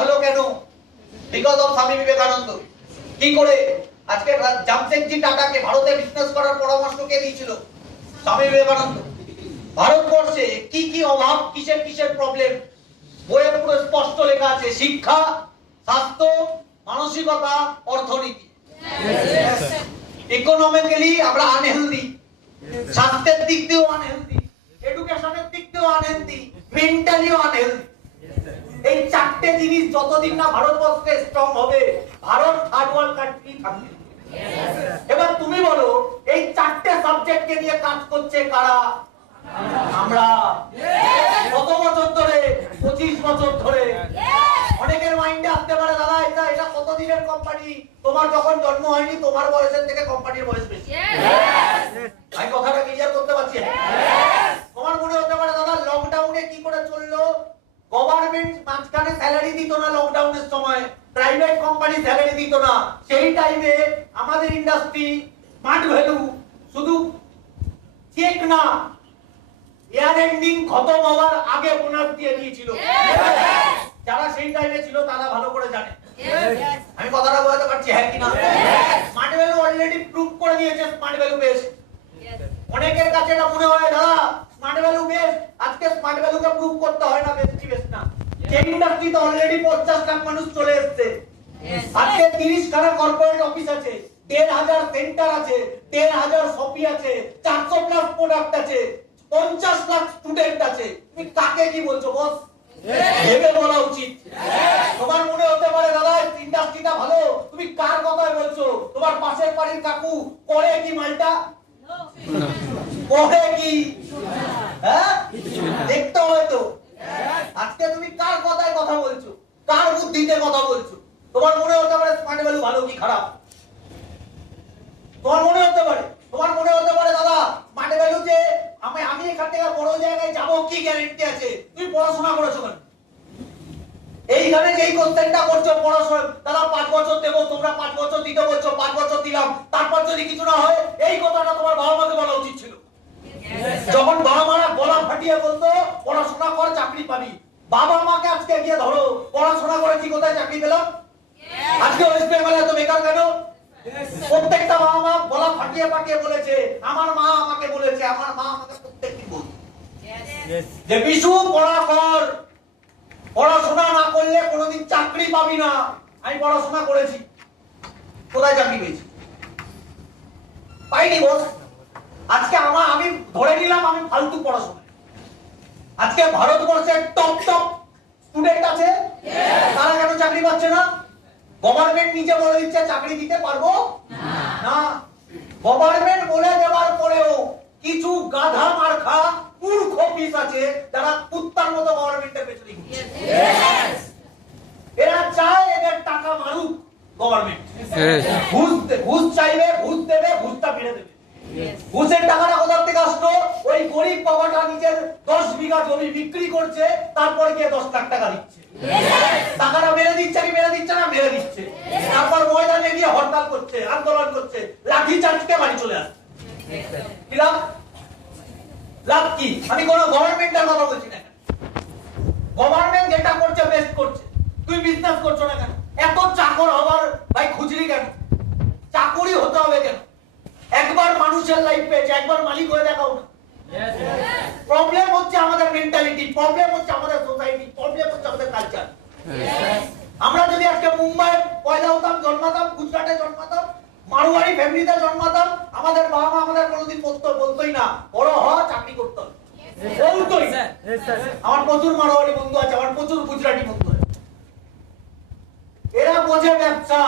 হলো কেন? Because of Swami Vivekananda. কি করে? আজকে জামশেদজি টাটাকে ভারতে বিজনেস করার পরামর্শ কে দিয়েছিল? স্বামী বিবেকানন্দ। ভারতবর্ষে কি কি অভাব, কিসের কিসের প্রবলেম বইয়ে পুরো স্পষ্ট লেখা আছে। শিক্ষা, স্বাস্থ্য, মানসিকতা, অর্থনীতি। ইকোনমিক্যালি আমরা আনহেলদি, স্বাস্থ্যের দিক দিয়েও আনহেলদি, এডুকেশনের দিক দিয়েও আনহেলদি, মেন্টালিও আনহেলদি। এই চারটে জিনিস যতদিন না ভারতবর্ষে স্ট্রং হবে, ভারত থার্ড ওয়ার্ল্ড কান্ট্রি থাকবে। এবার তুমি বলো, এই চারটে সাবজেক্টকে নিয়ে কাজ করছে কারা? আমরা। কত বছর ধরে? 25 বছর ধরে। অনেকের মাইন্ডে আসতে পারে, দাদা এটা কত দিনের কোম্পানি? তোমার যখন জন্ম হয়নি, তোমার বয়সের থেকে কোম্পানির বয়স বেশি। আমি কথাটা ক্লিয়ার করতে পারছি? তোমার মনে হতে পারে, দাদা লকডাউনে কি করে চললো? গভর্নমেন্ট মাঝখানে স্যালারি দিত না, লকডাউনের সময় প্রাইভেট কোম্পানি স্যালারি দিত না। সেই টাইমে আমাদের ইন্ডাস্ট্রি স্মার্ট ভ্যালু শুধু চেক না, ইয়ার এন্ডিং খতম হওয়ার আগে বোনাস দিয়ে দিয়েছিল। যারা সেই টাইমে ছিল তারা ভালো করে জানে। আমি কথাটা বলতে পারছি হ্যাঁ কি না? স্মার্ট ভ্যালু অলরেডি প্রুভ করে দিয়েছে স্মার্ট ভ্যালু বেস। অনেকের কাছে এটা মনে হয়, দাদা স্মার্ট ভ্যালু বেস, আজকে স্মার্ট ভ্যালুকে প্রুভ করতে হয় না, বেস কি বেস না। চেক ইন্ডাস্ট্রিতে অলরেডি 50 লাখ মানুষ চলে এসেছে। আজকে 30 খানা কর্পোরেট অফিস আছে, 1,500 সেন্টার আছে, 1,500 শপি আছে, 400 প্লাস প্রোডাক্ট আছে, 50 লাখ স্টুডেন্ট আছে। তুমি কাকে কি বলছো বস? ভেবে বলা উচিত। তোমার মনে হতে পারে, দাদা ইন্ডাস্ট্রিটা ভালো, তুমি কার কথায় বলছো? তোমার পাশের বাড়ির কাকু করে কি মালটা? করে কি? হ্যাঁ, দেখতে হয় তো। আজকে তুমি কার কথায় কথা বলছো? কার বুদ্ধিতে কথা বলছো? তোমার মনে হতে পারে স্মার্ট ভ্যালু ভালো কি খারাপ? তোমার মনে হতে পারে, দাদা স্মার্ট ভ্যালু যে আমি এখান থেকে বড় জায়গায় যাব কি গ্যারান্টি আছে? তুমি পড়াশোনা করেছো কেন? এইখানে যেই কোশ্চেনটা করছো, পড়াশোনা দাদা 5 বছর দেবো, তোমরা 5 বছর দিতে বলছো, 5 বছর দিলাম, তারপর যদি কিছু না হয়, এই কথাটা তোমার বাবা মাকে বলা উচিত ছিল। যখন বাবা মারা গলা ফাটিয়ে বলতো পড়াশোনা কর চাকরি পাবি, বাবা মাকে আজকে গিয়ে ধরো পড়াশোনা করেছি কোথায় চাকরি পেলাম? আজকে ওয়েস্ট বেঙ্গলে এত বেকার কেন? প্রত্যেকটা বাবা মা গলা ফাটিয়ে ফাটিয়ে বলেছে, আমার মা আমাকে বলেছে, আমার মা আমাকে প্রত্যেকদিন বলতো যে বিশু পড়া কর, পড়াশোনা না করলে কোনোদিন চাকরি পাবি না। আমি পড়াশোনা করেছি, কোথায় চাকরি পেয়েছি? পাইনি বস। আজকে আমি ধরে নিলাম আমি ফালতু পড়াশোনা। আজকে ভারতবর্ষের টপ স্টুডেন্ট আছে, তারা কেন চাকরি পাচ্ছে না? গভর্নমেন্ট নিজে বলে দিচ্ছে চাকরি দিতে পারবো না। গভর্নমেন্ট বলে দেওয়ার পরেও কিছু গাধা মার্খা মূর্খ অফিস আছে যারা কুত্তার মতো গভর্নমেন্টের পেছনে ঘুরছে। এরা চায় এদের টাকা মারুক গভর্নমেন্ট। ঘুষ চাইবে, ঘুষ দেবে, ঘুষটা ফিরে দেবে। ঘুষের টাকাটা কোথা থেকে আসলো? ওই গরিব বাবাটা নিজের 10 বিঘা জমি বিক্রি করছে, তারপর গিয়ে 10 লাখ টাকা দিচ্ছে। টাকাটা মেরে দিচ্ছে কি মেরে দিচ্ছে না? মেরে দিচ্ছে। তারপর ময়দানে গিয়ে হরতাল করছে, আন্দোলন করছে, লাঠি চার্জকে বাড়ি চলে আসছে। কি লাভ? লাভ কি? আমি কোন গভর্নমেন্টের কথা বলছি না। গভর্নমেন্ট যেটা করছে বেস্ট করছে, তুই বিজনেস করছো না কেন? এত চাকর হবার ভাই খুঁজলি কেন? চাকরি হতে হবে কেন? একবার মানুষের লাইফ পেয়েছে, একবার মালিক হয়ে দেখাও না। প্রবলেম হচ্ছে আমাদের মেন্টালিটি, প্রবলেম হচ্ছে আমাদের সোসাইটি, প্রবলেম হচ্ছে আমাদের কালচার। আমরা যদি আজকে মুম্বাই পয়দা হতাম, জন্মাতাম, গুজরাটে জন্মাতাম, মারোয়ারি ফ্যামিলিতে জন্মাতাম, আমাদের বাবা মা আমাদের কোনোদিন বলতোই না বড় হওয়া চাকরি করতে হবে। বলতোই না। আমার প্রচুর মারোয়ারি বন্ধু আছে, আমার প্রচুর গুজরাটি বন্ধু আছে। এরা বোঝে ব্যবসা,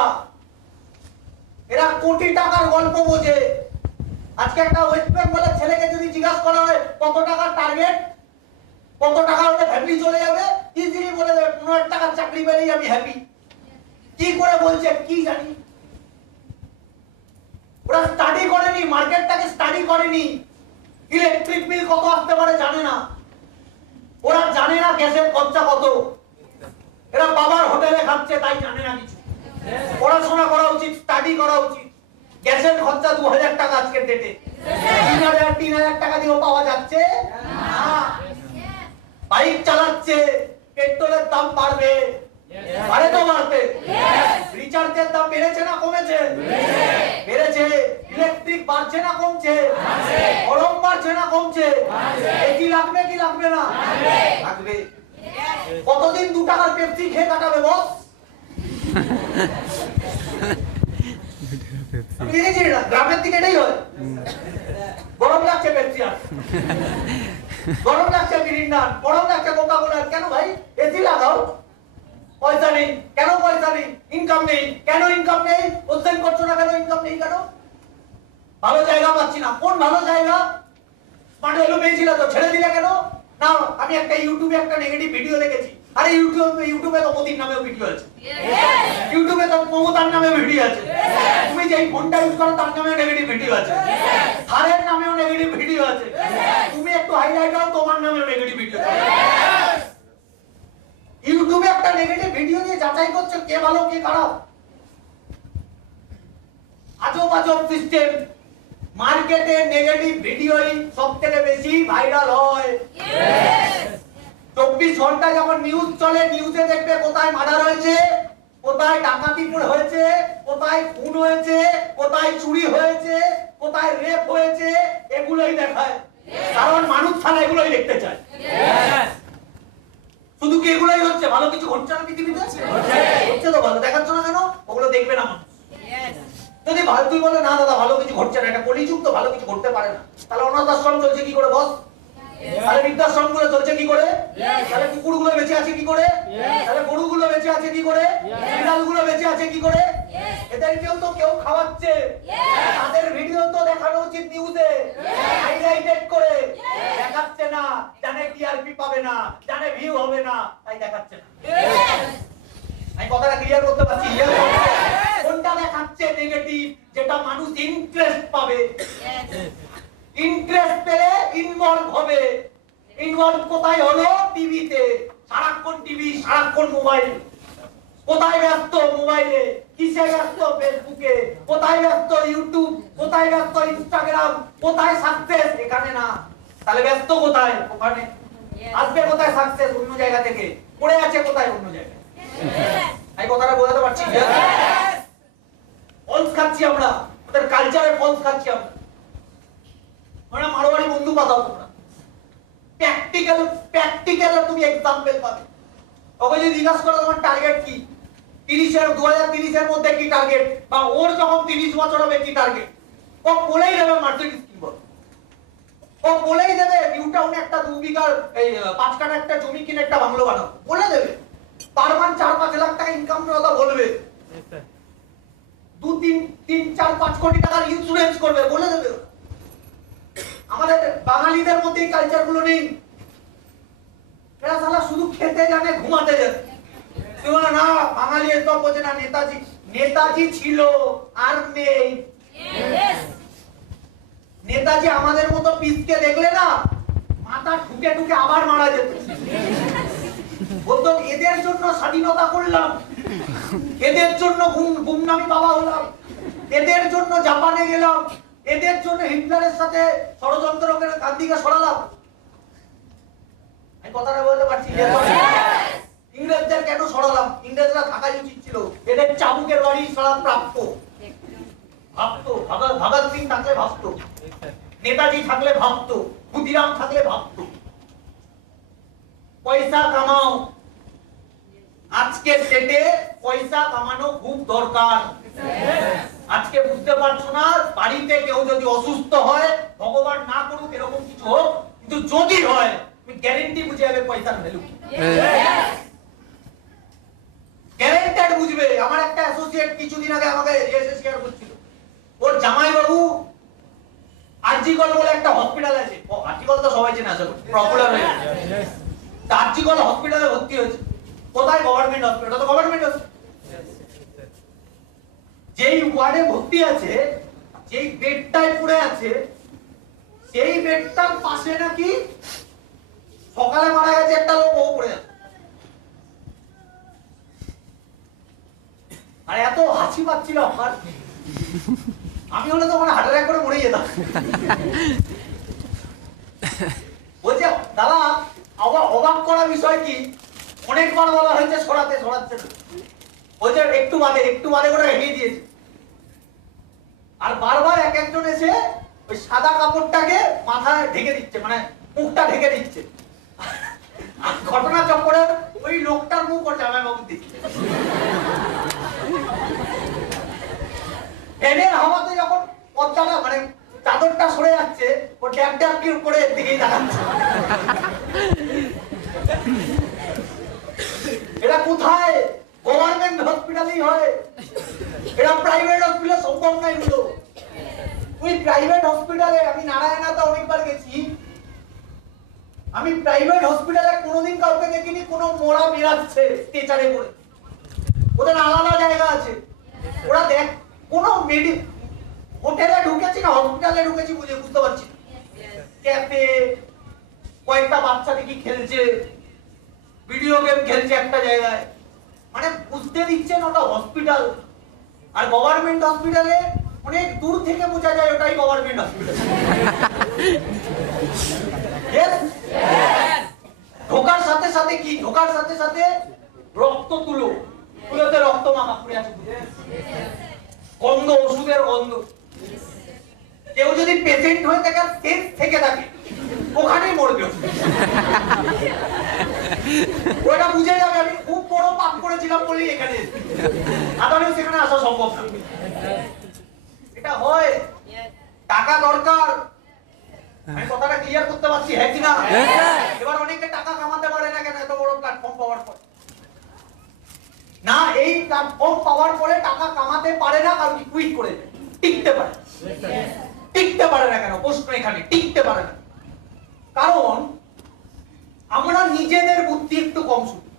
এরা কোটি টাকার গল্প বোঝে। আজকে একটা ওয়েস্ট বেঙ্গলের ছেলেকে যদি জিজ্ঞাসা করা হয় কত টাকার টার্গেট, কত টাকা হলে ফ্যামিলি চলে যাবে, ইজিলি বলে দেবে 15 টাকার চাকরি পেলেই আমি হ্যাপি। কি করে বলছে কি জানি? ওরা স্টাডি করেনি, মার্কেটটাকে স্টাডি করেনি। ইলেকট্রিক বিল কত আসতে পারে জানে না, ওরা জানে না গ্যাসের খরচা কত। এরা বাবার হোটেলে খাচ্ছে তাই জানে না কিছু। পড়াশোনা করা উচিত, স্টাডি করা উচিত। গ্যাসের খরচা 2000 টাকা আজকের ডেটে, 3000 টাকা দিয়েও পাওয়া যাচ্ছে না। বাইক চালাচ্ছে, পেট্রোলের দাম বাড়বে, রিচার্জের দাম বেড়েছে না কমেছে? বেড়েছে। ইলেকট্রিক বাড়ছে না কমছে? গরম বাড়ছে না কমছে? কি লাগবে কি লাগবে না? লাগবে। কতদিন 2 টাকার পেপসি খেয়ে কাটাবে বস? আমি দেখেছি গ্রামের দিকে এটাই হয়। গরম লাগছে পেপসি আর গরম লাগছে মিরিন্ডা, গরম লাগছে কোকা কোলা। কেন ভাই এসি লাগাও? পয়সা নেই। কেন পয়সা নেই? ইনকাম নেই। কেন ইনকাম নেই? কোশ্চেন করছো না কেন ইনকাম নেই কেন? ভালো জায়গা পাচ্ছি না। কোন ভালো জায়গা? স্মার্ট ভ্যালু পেয়েছিল তো, ছেড়ে দিলে কেন? না, আমি একটা ইউটিউবে একটা নেগেটিভ ভিডিও দেখেছি। আরে ইউটিউবে তো মোদির নামেও ভিডিও আছে, ইউটিউবে তো মমতার নামেও ভিডিও আছে, তুমি যেই ফোনটা ইউজ করো তার নামেও নেগেটিভ ভিডিও আছে, হারের নামেও নেগেটিভ ভিডিও আছে, তুমি একটু হাইলাইট হও তোমার নামেও নেগেটিভ ভিডিও আছে। ইউটিউবে একটা নেগেটিভ ভিডিও দিয়ে যাচাই করছো কে ভালো কে খারাপ। আজব আজব সিস্টেম। মার্কেটে নেগেটিভ ভিডিওই সবথেকে বেশি ভাইরাল হয়। 24 ঘন্টা যখন নিউজ চলে, নিউজে দেখবে কোথায় মার্ডার হয়েছে, কোথায় ডাকাতি হয়েছে, কোথায় খুন হয়েছে, কোথায় চুরি হয়েছে, কোথায় রেপ হয়েছে, এগুলোই দেখায়। কারণ মানুষ ছাড়া এগুলোই দেখতে চায়। শুধু কি এগুলোই হচ্ছে? ভালো কিছু ঘটছে না পৃথিবীতে? হচ্ছে তো, ভালো দেখাচ্ছ না কেন? ওগুলো দেখবে না মানুষ। যদি ভালো তুই বলে না দাদা ভালো কিছু ঘটছে না, এটা কলিযুগ তো, ভালো কিছু ঘটতে পারে না, তাহলে অনাথ আশ্রম চলছে কি করে বস? তাহলে বৃদ্ধাশ্রম গুলো চলছে কি করে? তাহলে কুকুরগুলো বেঁচে আছে কি করে? তাহলে গরুগুলো বেঁচে আছে কি করে? বিড়ালগুলো বেঁচে আছে কি করে? এদেরকেও তো কেউ খাওয়াচ্ছে। তাদের ভিডিও তো দেখানো উচিত নিউজে, হাইলাইটেড করে। দেখাচ্ছে না, জানে টিআরপি পাবে না, জানে ভিউ হবে না, তাই দেখাচ্ছে না। আমি কথাটা ক্লিয়ার করতে পারছি? কোনটা দেখাচ্ছে নেগেটিভ? যেটা মানুষ ইন্টারেস্ট পাবে। ইন্টারেস্ট পেলে ইনভলভ হবে। ইনভলভ কোথায় হলো? টিভিতে। সারাক্ষণ টিভি, সারাক্ষণ মোবাইল। কোথায় ব্যস্ত? মোবাইলে। কিসে ব্যস্ত? ফেসবুকে। কোথায় ব্যস্ত? ইউটিউব। কোথায় ব্যস্ত? ইনস্টাগ্রাম। কোথায় সাকসেস? এখানে না। তাহলে ব্যস্ত কোথায়? ওখানে। আসবে কোথায় সাকসেস? অন্য জায়গা থেকে। পড়ে আছে কোথায়? অন্য জায়গায়। এই কথাটা বোঝাতে পারছি? ফলস খাচ্ছি আমরা, ওদের কালচারে ফলস খাচ্ছি আমরা। তোমরা মারোয়ারি বন্ধু পাতাও, তোমরা প্র্যাকটিক্যাল তুমি এক্সাম্পল পাবে। ওকে যদি জিজ্ঞাসা করো তোমার টার্গেট কি, 2030 এর মধ্যে কি টার্গেট, বা ওর যখন 30 বছর হবে কি টার্গেট, ও বলেই দেবে মার্সিডিজ কিনবো। ও বলেই দেবে নিউ টাউনে একটা 2 বিঘার 5 কাঠা একটা জমি কিনে একটা বাংলো বানাবো, বলে দেবে। পার মান 4-5 লাখ টাকা ইনকাম কথা বলবে। 2-3-4-5 কোটি টাকার ইন্স্যুরেন্স করবে, বলে দেবে। আমাদের বাঙালিদের মধ্যে এই কালচার গুলো নেই। এরা শালা শুধু খেতে জানে, ঘুমাতে জানে। তোমরা না, বাঙালি এসব বোঝে না। নেতাজি ছিল আর নেই। নেতাজি আমাদের মতো পিসকে দেখলে না মাথা ঠুকে ঠুকে আবার মারা যেত। বলতো এদের জন্য স্বাধীনতা করলাম, এদের জন্য গুমনামি বাবা হলাম, এদের জন্য জাপানে গেলাম, এদের জন্য হিটলারের সাথে ষড়যন্ত্র করে গান্ধীকে সরালাম। আমি কথাটা বলতে পারছি? ইংরেজদের কেন সরালাম? ইংরেজরা থাকাই উচিত ছিল। এদের চাবুকের বাড়ি সরা প্রাপ্য। ভাবতো ভগৎ সিং থাকলে ভাবতো, নেতাজি থাকলে ভাবতো, ক্ষুদিরাম থাকলে ভাবতো। পয়সা কামাও। আজকে ডেটে পয়সা কামানো খুব দরকার। আজকে বুঝতে পারছো না, বাড়িতে কেউ যদি অসুস্থ হয়, ভগবান না করুক এরকম কিছু হোক, কিন্তু যদি হয় তুমি গ্যারান্টি বুঝে যাবে পয়সার ভ্যালু। গ্যারান্টেড বুঝবে। আমার একটা অ্যাসোসিয়েট কিছুদিন আগে আমাকে এসে শেয়ার করছিল, ওর জামাইবাবু আরজিকল বলে একটা হসপিটাল আছে, আরজিকল তো সবাই চেনে, আসলে পপুলার হয়ে গেছে। আরজিকল হসপিটালে ভর্তি হয়েছে। কোথায়? Government hospital. তো গভর্নমেন্ট হসপিটাল। যেই ওয়ার্ডে ভর্তি আছে, যেই বেডটায় পড়ে আছে, সেই বেডটার পাশে নাকি সকালে মারা গেছে একটা লোক, ও পড়ে আছে। আর এত হাসি পাচ্ছিল আমার, আমি হলে তো মানে হার্ট অ্যাটাক করে মরে যেতাম। বলছে দাদা অবাক করা বিষয় কি, অনেকবার বলা হয়েছে সরাচ্ছে না। ওই যে একটু বাদে করে রেখে দিয়েছে। আর বারবার এক একজন এসে ওই সাদা কাপড়টাকে মাথায় ঢেকে দিচ্ছে, মানে মুখটা ঢেকে দিচ্ছে। ঘটনা চক্করে ওই লোকটার মুখ ওর জামাইবাবু দিচ্ছে। ফ্যানের হাওয়াতে যখন পর্দাটা মানে চাদরটা সরে যাচ্ছে, ও ড্যাপ ড্যাপ করে এর দিকেই তাকাচ্ছে। এটা কোথায়? গভর্নমেন্ট হসপিটালেই হয়, এটা প্রাইভেট হসপিটালে সম্ভব না এগুলো। ওই প্রাইভেট হসপিটালে আমি নারায়ণাতে অনেকবার গেছি, আমি প্রাইভেট হসপিটালে কোনোদিন কাউকে দেখিনি কোনো মোড়া বেরাচ্ছে স্ট্রেচারে করে। ওদের আলাদা জায়গা আছে, ওরা দেখ কোনো হোটেলে ঢুকেছি না হসপিটালে ঢুকেছি বুঝতে পারছি না। ক্যাফে কয়েকটা বাচ্চা দেখি খেলছে, ভিডিও গেম খেলছে একটা জায়গায়, মানে বুঝতে দিচ্ছেন ওটা হসপিটাল। আর গভর্নমেন্ট হসপিটালে অনেক দূর থেকে বোঝা যায় ওটাই গভর্নমেন্ট হসপিটাল। ঢোকার সাথে সাথে কি? ঢোকার সাথে সাথে রক্ত তুলোতে রক্ত মাখা পড়ে আছে, গন্ধ, ওষুধের গন্ধ। কেউ যদি পেশেন্ট হয়ে থাকে সেন্স থেকে থাকে ওখানেই মরবে। ওটা বুঝে যাবে আমি খুব বড় পাপ করেছিলাম বলেই এখানে, আদালত সেখানে আসা সম্ভব না। এটা হয়, টাকা দরকার। আমি কথাটা ক্লিয়ার করতে পারছি, হ্যাঁ কি না? এবার অনেকে টাকা কামাতে পারে না কেন? এত বড় প্ল্যাটফর্ম পাওয়ার পর না, এই প্ল্যাটফর্ম পাওয়ার পরে টাকা কামাতে পারে না, কারণ কুইট করে টিকতে পারে। টিকতে পারে না কেন? প্রশ্ন এখানে, টিকতে পারে না কারণ আমরা নিজেদের বুদ্ধি একটু কম শুনি।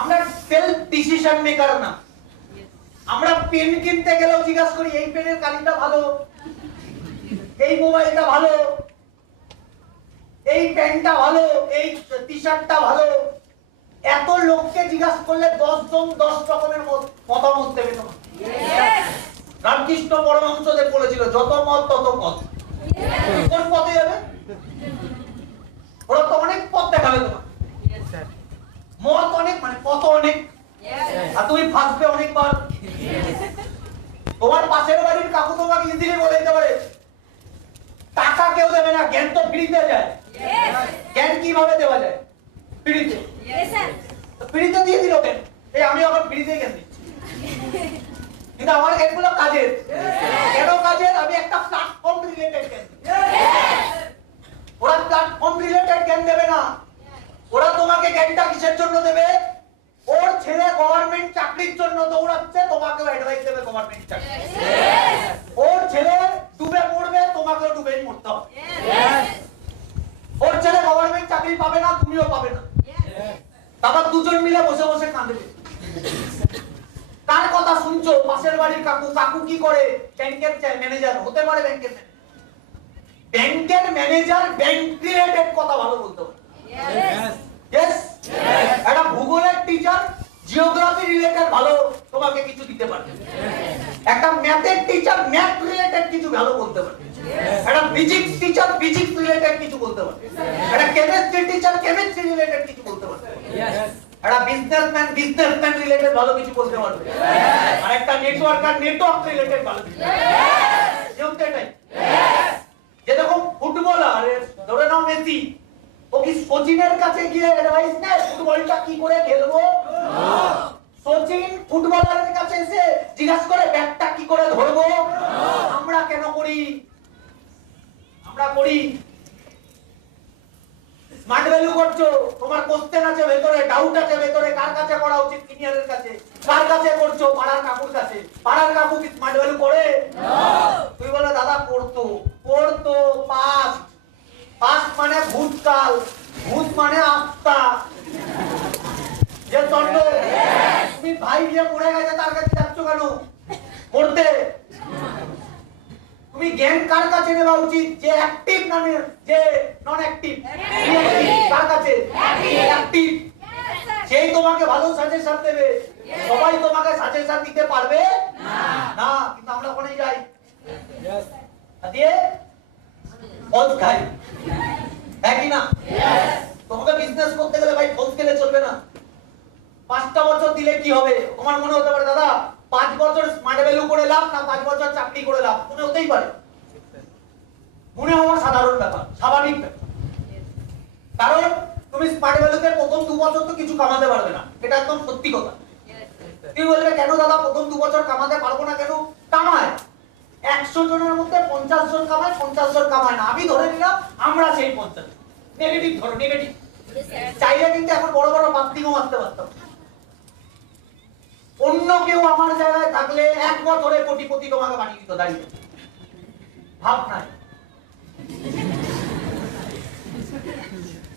আমরা সেলফ ডিসিশন মেকার না। আমরা পেন কিনতে গেলেও জিজ্ঞাসা করি এই পেনের কালিটা ভালো, এই মোবাইলটা ভালো, এই প্যান্টটা ভালো, এই টি শার্টটা ভালো। এত লোককে জিজ্ঞাসা করলে 10 জন 10 রকমের মতামত দেবে তোমার। রামকৃষ্ণ পরমহংসদেব বলেছিল যত মত তত পথ। কোন পথে যাবে? ওরা তো অনেক পথ দেখাবে তোমার। মত অনেক মানে পথ অনেক, আর তুমি ফাঁসবে অনেকবার। তোমার পাশের বাড়ির কাকু তোমাকে ইজিলি বলে দিতে পারে টাকা কেউ দেবে না, জ্ঞান তো ফ্রিতে যায়। জ্ঞান কিভাবে দেওয়া যায়? ফ্রিতে। ফ্রিতে দিয়ে দিল কেন? এই আমি আবার ফ্রিতে জ্ঞান দিচ্ছি, কিন্তু আমার জ্ঞানগুলো কাজের। কেন কাজের? আমি একটা প্ল্যাটফর্ম রিলেটেড জ্ঞান। ওরা প্ল্যাটফর্ম রিলেটেড জ্ঞান দেবে না। ওরা তোমাকে জ্ঞানটা কিসের জন্য দেবে? ওর ছেলে গভর্নমেন্ট চাকরির জন্য দৌড়াচ্ছে, তোমাকেও অ্যাডভাইস দেবে গভর্নমেন্ট চাকরি। ওর ছেলে ডুবে মরবে, তোমাকেও ডুবেই মরতে হবে। ওর ছেলে গভর্নমেন্ট চাকরি পাবে না, তুমিও পাবে না। তারপর দুজন মিলে বসে বসে কাঁদবে। কার কথা শুনছো? পাশের বাড়ির কাকু। কাকু কি করে? ব্যাংকের ম্যানেজার হতে পারে। ব্যাংকের ম্যানেজার ব্যাংক রিলেটেড কথা ভালো বলতে পারে। একটা ভূগোলের টিচার জিওগ্রাফি রিলেটেড ভালো তোমাকে কিছু দিতে পারে। একটা ম্যাথের টিচার ম্যাথ রিলেটেড কিছু ভালো বলতে পারে। একটা ফিজিক্স টিচার ফিজিক্স রিলেটেড কিছু বলতে পারে। একটা কেমিস্ট্রি টিচার কেমিস্ট্রি রিলেটেড কিছু বলতে পারে। একটা বিজনেসম্যান রিলেটেড ভালো কিছু বলতে পারবে। আর একটা নেটওয়ার্কার নেটওয়ার্ক রিলেটেড ভালো কিছু। এটাই যেরকম ফুটবলার ধরে নাও মেসি, ও কি সচিনের কাছে গিয়ে অ্যাডভাইস নেয় ফুটবলটা কি করে খেলবো? সচিন ফুটবলারের কাছে এসে জিজ্ঞাসা করে ব্যাটটা কি করে ধরবো? আমরা কেন করি? আমরা করি স্মার্ট ভ্যালু করছো, তোমার কোশ্চেন আছে ভেতরে, ডাউট আছে ভেতরে, কার কাছে করা উচিত? সিনিয়রের কাছে। কার কাছে করছো? পাড়ার কাকুর কাছে। পাড়ার কাকু কি স্মার্ট ভ্যালু করে? তুই বলে দাদা করতো পাস্ট মানে ভূতকাল, ভূত মানে আত্মা। যে চন্ড তুমি ভাই যে মরে গেছে তার কাছে যাচ্ছ কেন পড়তে? তুমি জ্ঞান কার কাছে নেওয়া উচিত? যে অ্যাক্টিভ না যে নন অ্যাক্টিভ? কার কাছে? অ্যাক্টিভ। সেই তোমাকে ভালো সাজেশন দেবে। সবাই তোমাকে সাজেশন দিতে পারবে না, কিন্তু আমরা ওখানে যাই দিয়ে ফলস খাই, হ্যাঁ কি না? তোমাকে বিজনেস করতে গেলে ভাই ফলস খেলে চলবে না। 5টা বছর দিলে কি হবে? তোমার মনে হতে পারে দাদা 5 বছর স্মার্ট ভ্যালু করে লাভ না 5 বছর চাকরি করে লাভ, মনে হতেই পারে। মনে হওয়া সাধারণ ব্যাপার, স্বাভাবিক ব্যাপার। কারণ তুমি স্মার্ট ভ্যালুতে প্রথম 2 বছর তো কিছু কামাতে পারবে না, এটা একদম সত্যি কথা। তুমি বলবে কেন দাদা প্রথম 2 বছর কামাতে পারবো না কেন? কামায় 100 জনের মধ্যে 50 জন কামায়, 50 জন কামায় না। আমি ধরে নিলাম আমরা সেই 50। নেগেটিভ ধরো, নেগেটিভ। চাইলে কিন্তু এখন বড় বড় বাপ্তিও মারতে পারতাম। অন্য কেউ আমার জায়গায় থাকলে 1 বছরে কোটিপতি তোমাকে বানিয়ে দিত দাঁড়িয়ে। ভাব নাই।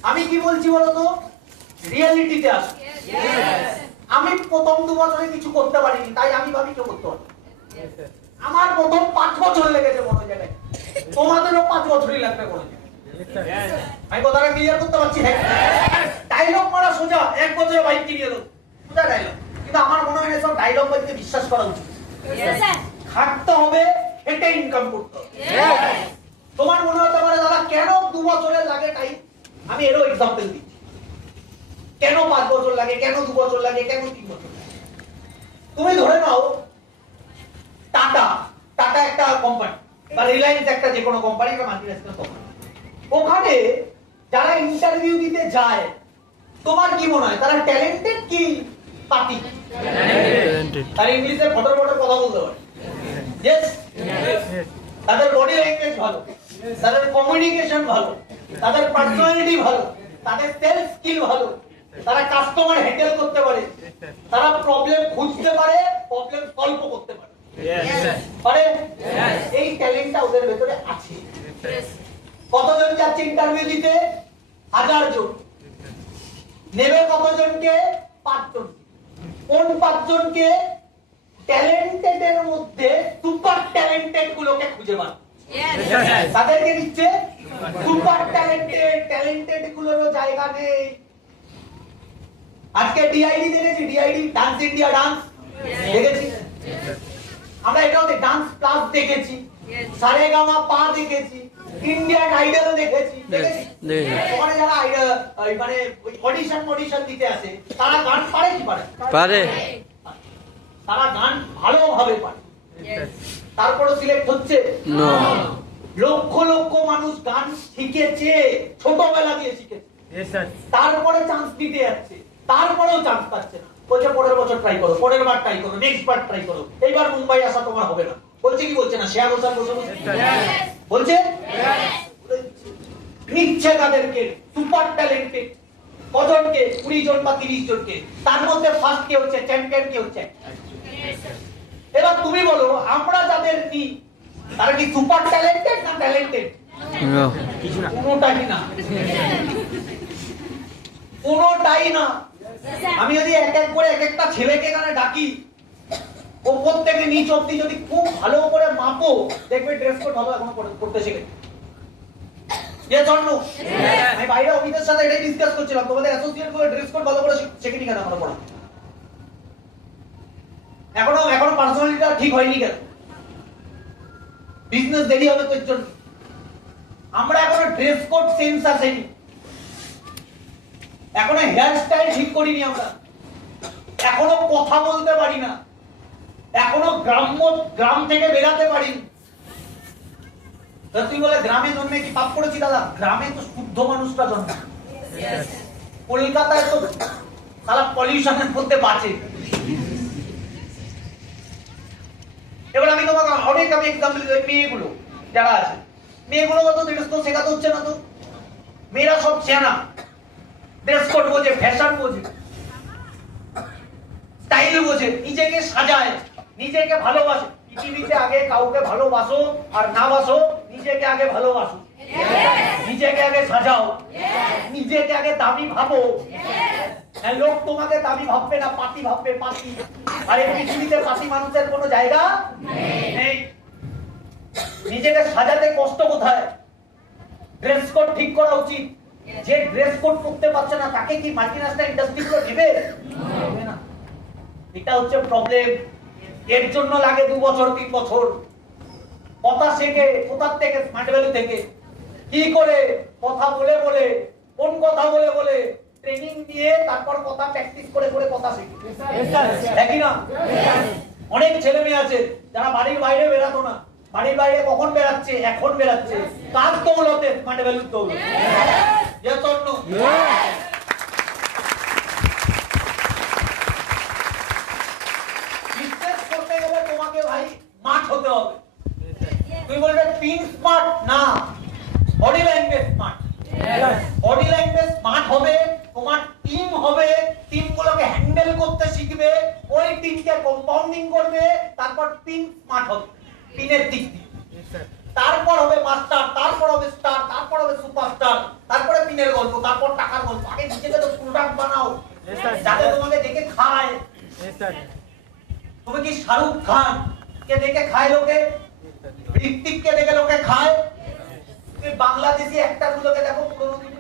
আমি কি বলছি বলতো, রিয়েলিটিতে আসো। আমি প্রথম 2 বছরে কিছু করতে পারিনি, তাই আমি ভাবি কেউ করতে পারবে। আমার প্রথম 5 বছর লেগেছে বড় জায়গায়, তোমাদেরও 5 বছরই লাগবে বড় জায়গায়। আমি কথাটা ক্লিয়ার করতে পারছি? হ্যাঁ, ডায়লগ মারা সোজা, 1 বছরে বাইক কিনে দাও, সোজা ডায়লগ। কিন্তু আমার মনে হয় সব ডায়লগ বলতে বিশ্বাস করা উচিত। খাটতে হবে, এটা ইনকাম করতে হবে। তোমার মনে হতে পারে দাদা কেন 2 বছরের লাগে টাইম? আমি এরও এক্সাম্পল দিচ্ছি। কেন 5 বছর লাগে, কেন 2 বছর লাগে, কেন 3 বছর লাগে? তুমি ধরে নাও টাটা একটা কোম্পানি, বা রিলায়েন্স একটা যে কোনো কোম্পানি, একটা মাল্টিন্যাশনাল কোম্পানি। ওখানে যারা ইন্টারভিউ দিতে যায়, তোমার কি মনে হয় তারা ট্যালেন্টেড কি পার্টি? তারা ইংলিশে ফটর ফটর কথা বলতে পারে, ইয়েস। তাদের বডি ল্যাঙ্গুয়েজ ভালো, তাদের কমিউনিকেশন ভালো, তাদের পার্সোনালিটি ভালো, তাদের সেলফ স্কিল ভালো, তারা কাস্টমার হ্যান্ডেল করতে পারে, তারা প্রবলেম খুঁজতে পারে, প্রবলেম সলভ করতে পারে। পারে? এই ট্যালেন্টটা ওদের ভেতরে আছে। কতজন যাচ্ছে ইন্টারভিউ দিতে? 1000 জন। নেবে কতজনকে? 5 জন। কোন 5 জনকে? ট্যালেন্টেড এর মধ্যে সুপার ট্যালেন্টেড গুলোকে খুঁজে বার। তাদেরকে দিচ্ছে সুপার ট্যালেন্টেড গুলোরও জায়গা নেই। আজকে ডিআইডি দেখেছি, ডিআইডি ডান্স ইন্ডিয়া ডান্স দেখেছি আমরা, এটাও ডান্স প্লাস দেখেছি, সারেগামা পা দেখেছি, ইন্ডিয়ান আইডল দেখেছি। ওখানে যারা মানে অডিশন দিতে আসে তারা গান পারে কি পারে? পারে। তারা গান ভালোভাবে পারে, তারপরে সিলেক্ট হচ্ছে না। লক্ষ লক্ষ মানুষ গান শিখেছে, ছোটবেলা দিয়ে শিখেছে, তারপরে চান্স দিতে যাচ্ছে, তারপরেও চান্স পাচ্ছে না। বলছে পরের বছর ট্রাই করো, পরের বার ট্রাই করো, নেক্সট বার ট্রাই করো, এইবার মুম্বাই আসা তোমার হবে না। বলছে কি বলছে না? শেয়ার হোসেন বলছে নিচ্ছে তাদেরকে সুপার ট্যালেন্টেড কজনকে, 20 জন বা 30 জনকে, তার মধ্যে ফার্স্ট কে হচ্ছে, চ্যাম্পিয়ন কে হচ্ছে। এবার তুমি বলো আমরা যাদের কি তারা কি সুপার ট্যালেন্টেড না ট্যালেন্টেড? কিছু না, কোনোটাই না, কোনোটাই না। আমি যদি এক এক করে এক একটা ছেলেকে এখানে ডাকি, ওপর থেকে নিচ অব্দি যদি খুব ভালো করে মাপো, দেখবে ড্রেস কোড ভালো এখন করতে শিখে। আমি বাইরে অমিতের সাথে এটাই ডিসকাস করছিলাম, তোমাদের অ্যাসোসিয়েট করে ড্রেস কোড ভালো করে শেখেনি কেন আমরা পড়া? এখনো পার্সোনালিটিটা ঠিক হয়নি কেন? বিজনেস দেরি হবে তোর জন্য। আমরা এখনো ড্রেস কোড সেন্স আসেনি, এখনো হেয়ার স্টাইল ঠিক করিনি আমরা, এখনো কথা বলতে পারি না, এখনো গ্রাম থেকে বেরাতে পারিনি। তুই বলে গ্রামে জন্মে কি পাপ করেছি? দাদা গ্রামে তো শুদ্ধ মানুষরা জন্মে, কলকাতায় তো সারা পলিউশনের মধ্যে বাঁচে। এবার আমি তোমাকে অনেক এক্সাম্পল দিই। মেয়েগুলো যারা আছে, মেয়েগুলোকে তো ড্রেস কোড শেখাতে হচ্ছে না। তো মেয়েরা সব চেনা, ড্রেস কোড বোঝে, ফ্যাশন বোঝে, স্টাইল বোঝে, নিজেকে সাজায়, নিজেকে ভালোবাসে। পৃথিবীতে আগে কাউকে ভালোবাসো আর না বাসো, নিজেকে আগে ভালোবাসো, নিজেকে আগে সাজাও, নিজেকে আগে দামি ভাবো। লোক তোমাকে দামি ভাববে না, পাতি ভাববে, পাতি। আর এই পৃথিবীতে পাতি মানুষের কোনো জায়গা নেই। নিজেকে সাজাতে কষ্ট কোথায়? ড্রেস কোড ঠিক করা উচিত। যে ড্রেস কোড করতে পারছে না তাকে কি মাল্টিন্যাশনাল ইন্ডাস্ট্রিগুলো নেবে? না। এটা হচ্ছে প্রবলেম। এর জন্য লাগে 2 বছর 3 বছর। কথা শেখে কোথা থেকে? স্মার্ট ভ্যালু থেকে। কি করে? কথা বলে বলে, কোন কথা বলে বলে? ট্রেনিং দিয়ে তারপর কথা প্র্যাকটিস করে করে কথা শিখে, দেখি না অনেক ছেলে মেয়ে আছে যারা বাড়ির বাইরে বেরাতো না, বাড়ির বাইরে কখন বেরাচ্ছে, এখন বেরাচ্ছে, কার দৌলতে? মানে ভ্যালুর দৌলতে। Yes or no? বিজনেস করতে গেলে তোমাকে ভাই স্মার্ট হতে হবে। তুই বলবে পিন স্মার্ট না, body language smart. Body language smart হবে, তোমার টিম হবে, টিমগুলোকে হ্যান্ডেল করতে শিখবে, ওই টিমকে কম্পাউন্ডিং করবে, তারপর পিন স্মার্ট হবে পিনের দিক দিয়ে। তারপর হবে মাস্টার, তারপর হবে স্টার, তারপর হবে সুপারস্টার, তারপরে পিনের গল্প, তারপর টাকার গল্প। আগে নিজেকে তো প্রোডাক্ট বানাও যাতে তোমাকে দেখে খায়। তুমি কি শাহরুখ খান কে দেখে খায় লোকে? ঋত্বিক কে দেখে লোকে খায়? তুমি বাংলাদেশি অ্যাক্টর গুলোকে দেখো পুরনো দিনে,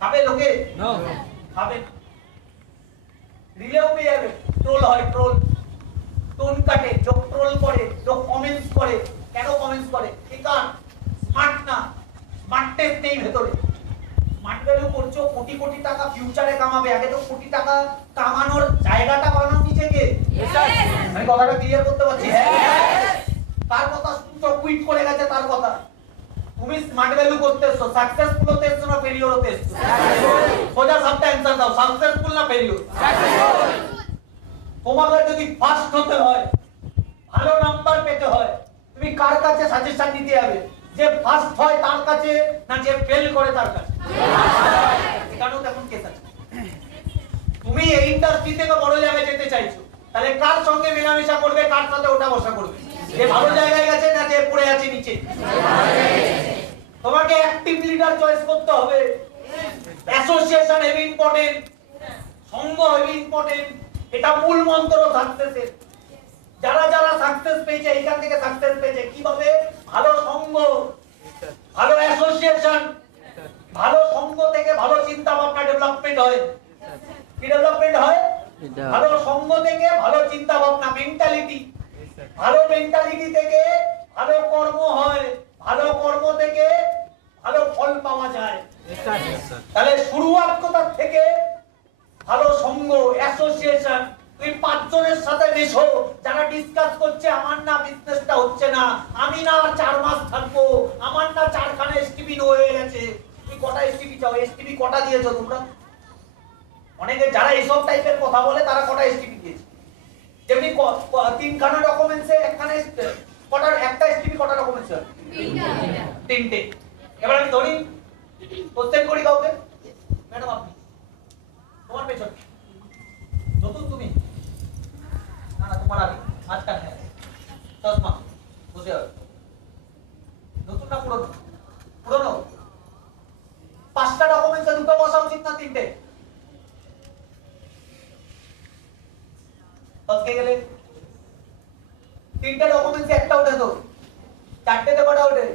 খাবে লোকে? খাবে। রিলেও পেয়ে যাবে, ট্রোল হয়, ট্রোল, টোন কাটে, লোক ট্রোল করে, লোক কমেন্টস করে। কেন কমেন্টস করে? ঠিক আছে, স্মার্ট না, স্মার্টনেস নেই ভেতরে। স্মার্ট ভ্যালু করছো, কোটি কোটি টাকা ফিউচারে কামাবে, আগে তো কোটি টাকা কামানোর জায়গাটা বানাও নিজেকে। আমি কথাটা ক্লিয়ার করতে পারছি? তার কথা শুনছো, কুইট করে গেছে তার কথা। তুমি স্মার্ট ভ্যালু করতেছো, সাকসেসফুল হতে এসছো না ফেলিওর হতে এসছো? সোজা সবটা অ্যানসার দাও, সাকসেসফুল না ফেলিওর? তোমাকে যদি ফার্স্ট হতে হয়, ভালো নাম্বার পেতে হয়, তুমি কার কাছে সাজেশন নিতে যাবে? যে ফার্স্ট হয় তার কাছে না যে ফেল করে তার কাছে? এখানেও তেমন কেস আছে। তুমি এই ইন্ডাস্ট্রি থেকে বড় জায়গায় যেতে চাইছো, তাহলে কার সঙ্গে মেলামেশা করবে, কার সাথে ওঠা বসা করবে? যে ভালো জায়গায় গেছে না যে পড়ে আছে নিচে? তোমাকে অ্যাক্টিভ লিডার চয়েস করতে হবে। অ্যাসোসিয়েশন হেভি ইম্পর্টেন্ট, সঙ্গ হেভি ইম্পর্টেন্ট। এটা মূল মন্ত্র সাকসেসের। যারা যারা সাকসেস পেয়েছে, এখান থেকে সাকসেস পেয়েছে কিভাবে? ভালো সঙ্গ, ভালো অ্যাসোসিয়েশন, ভালো সঙ্গ থেকে ভালো চিন্তা ভাবনা ডেভেলপমেন্ট হয়। কি ডেভেলপমেন্ট হয়? ভালো সঙ্গ থেকে ভালো চিন্তা ভাবনা, মেন্টালিটি। ভালো মেন্টালিটি থেকে ভালো কর্ম হয়, ভালো কর্ম থেকে ভালো ফল পাওয়া যায়। তাহলে শুরুয়াত কোথা থেকে? ভালো সঙ্গ, অ্যাসোসিয়েশন। তুমি 5 জনের সাথে মেশো যারা ডিসকাস করছে আমার না বিজনেসটা হচ্ছে না, আমি না 4 মাস থাকবো, আমার না 4খানা এসটিপি হয়ে গেছে। তুমি কটা এসটিপি চাও? এসটিপি কটা দিয়েছো তোমরা? অনেকে যারা এইসব টাইপের কথা বলে তারা কটা এসটিপি দিয়েছে? যেমনি 3খানা ডকুমেন্টসে একখানা কটার একটা এসটিপি কটা ডকুমেন্টস? 3টে। এবার আমি ধরি কোশ্চেন করি কাউকে, ম্যাডাম আপনি তোমার পেছন নতুন, তুমি না না তোমার আগে মাঝখানে চশমা বুঝে হবে, নতুন না পুরনো? পুরনো। 5টা ডকুমেন্টসে 2টো বসা উচিত না 3টে? আজকে গেলে 3টে ডকুমেন্টসে একটা ওঠে তো, 4টেতে কটা ওঠে?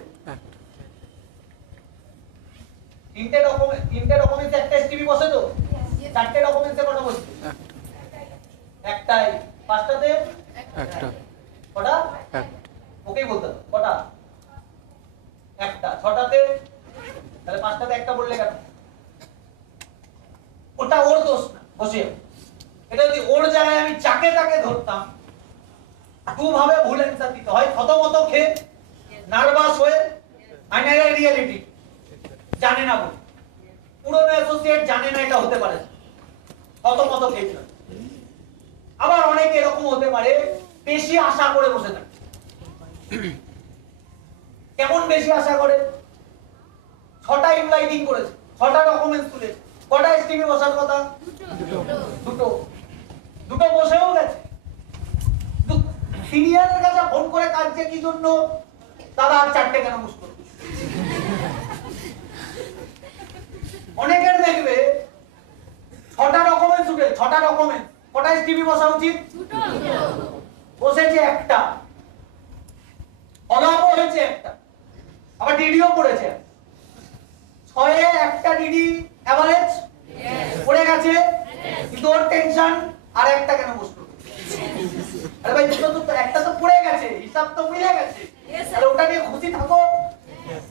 3টে ডকুমেন্টসে একটা এসটিপি বসে তো, 4টে ডকুমেন্টসে কটা বসে? একটাই। 5টাতে একটা। কটা? একটা। ওকেই বলতে কটা? একটা। 6টাতে? তাহলে 5টাতে একটা বললে কেন? ওটা ওর দোষ না, বসে। এটা যদি ওর জায়গায় আমি চাকে তাকে ধরতাম, দুভাবে ভুল অ্যান্সার দিতে হয়। থতমত খেয়ে, নার্ভাস হয়ে, আইনার রিয়েলিটি জানে না বলে। পুরনো অ্যাসোসিয়েট জানে না এটা হতে পারে, থতমত খেয়ে। আবার অনেকে এরকম হতে পারে বেশি আশা করে বসে থাকে। কেমন বেশি আশা করে? 6টা ইনভাইটিং করেছে, 6টা ডকুমেন্টস তুলেছে, কটা এসটিপি বসার কথা? দুটো বসেও গেছে। সিনিয়রের কাছে ফোন করে কাঁদছে কি জন্য? দাদা আর 4টে কেন বসতো? অনেকের দেখবে 6টা ডকুমেন্টস উঠে, 6টা ডকুমেন্টস, কটা এসটিপি বসা উচিত? বসেছে একটা, অলাভও হয়েছে একটা, আবার ডিডিও করেছে। 6-এ একটা ডিডি এভারেজ পড়ে গেছে, কিন্তু ওর টেনশন আর একটা কেন বসলো? আরে ভাই দুটো তো, একটা তো পড়ে গেছে, হিসাব তো মিলে গেছে, তাহলে ওটা নিয়ে খুশি থাকো,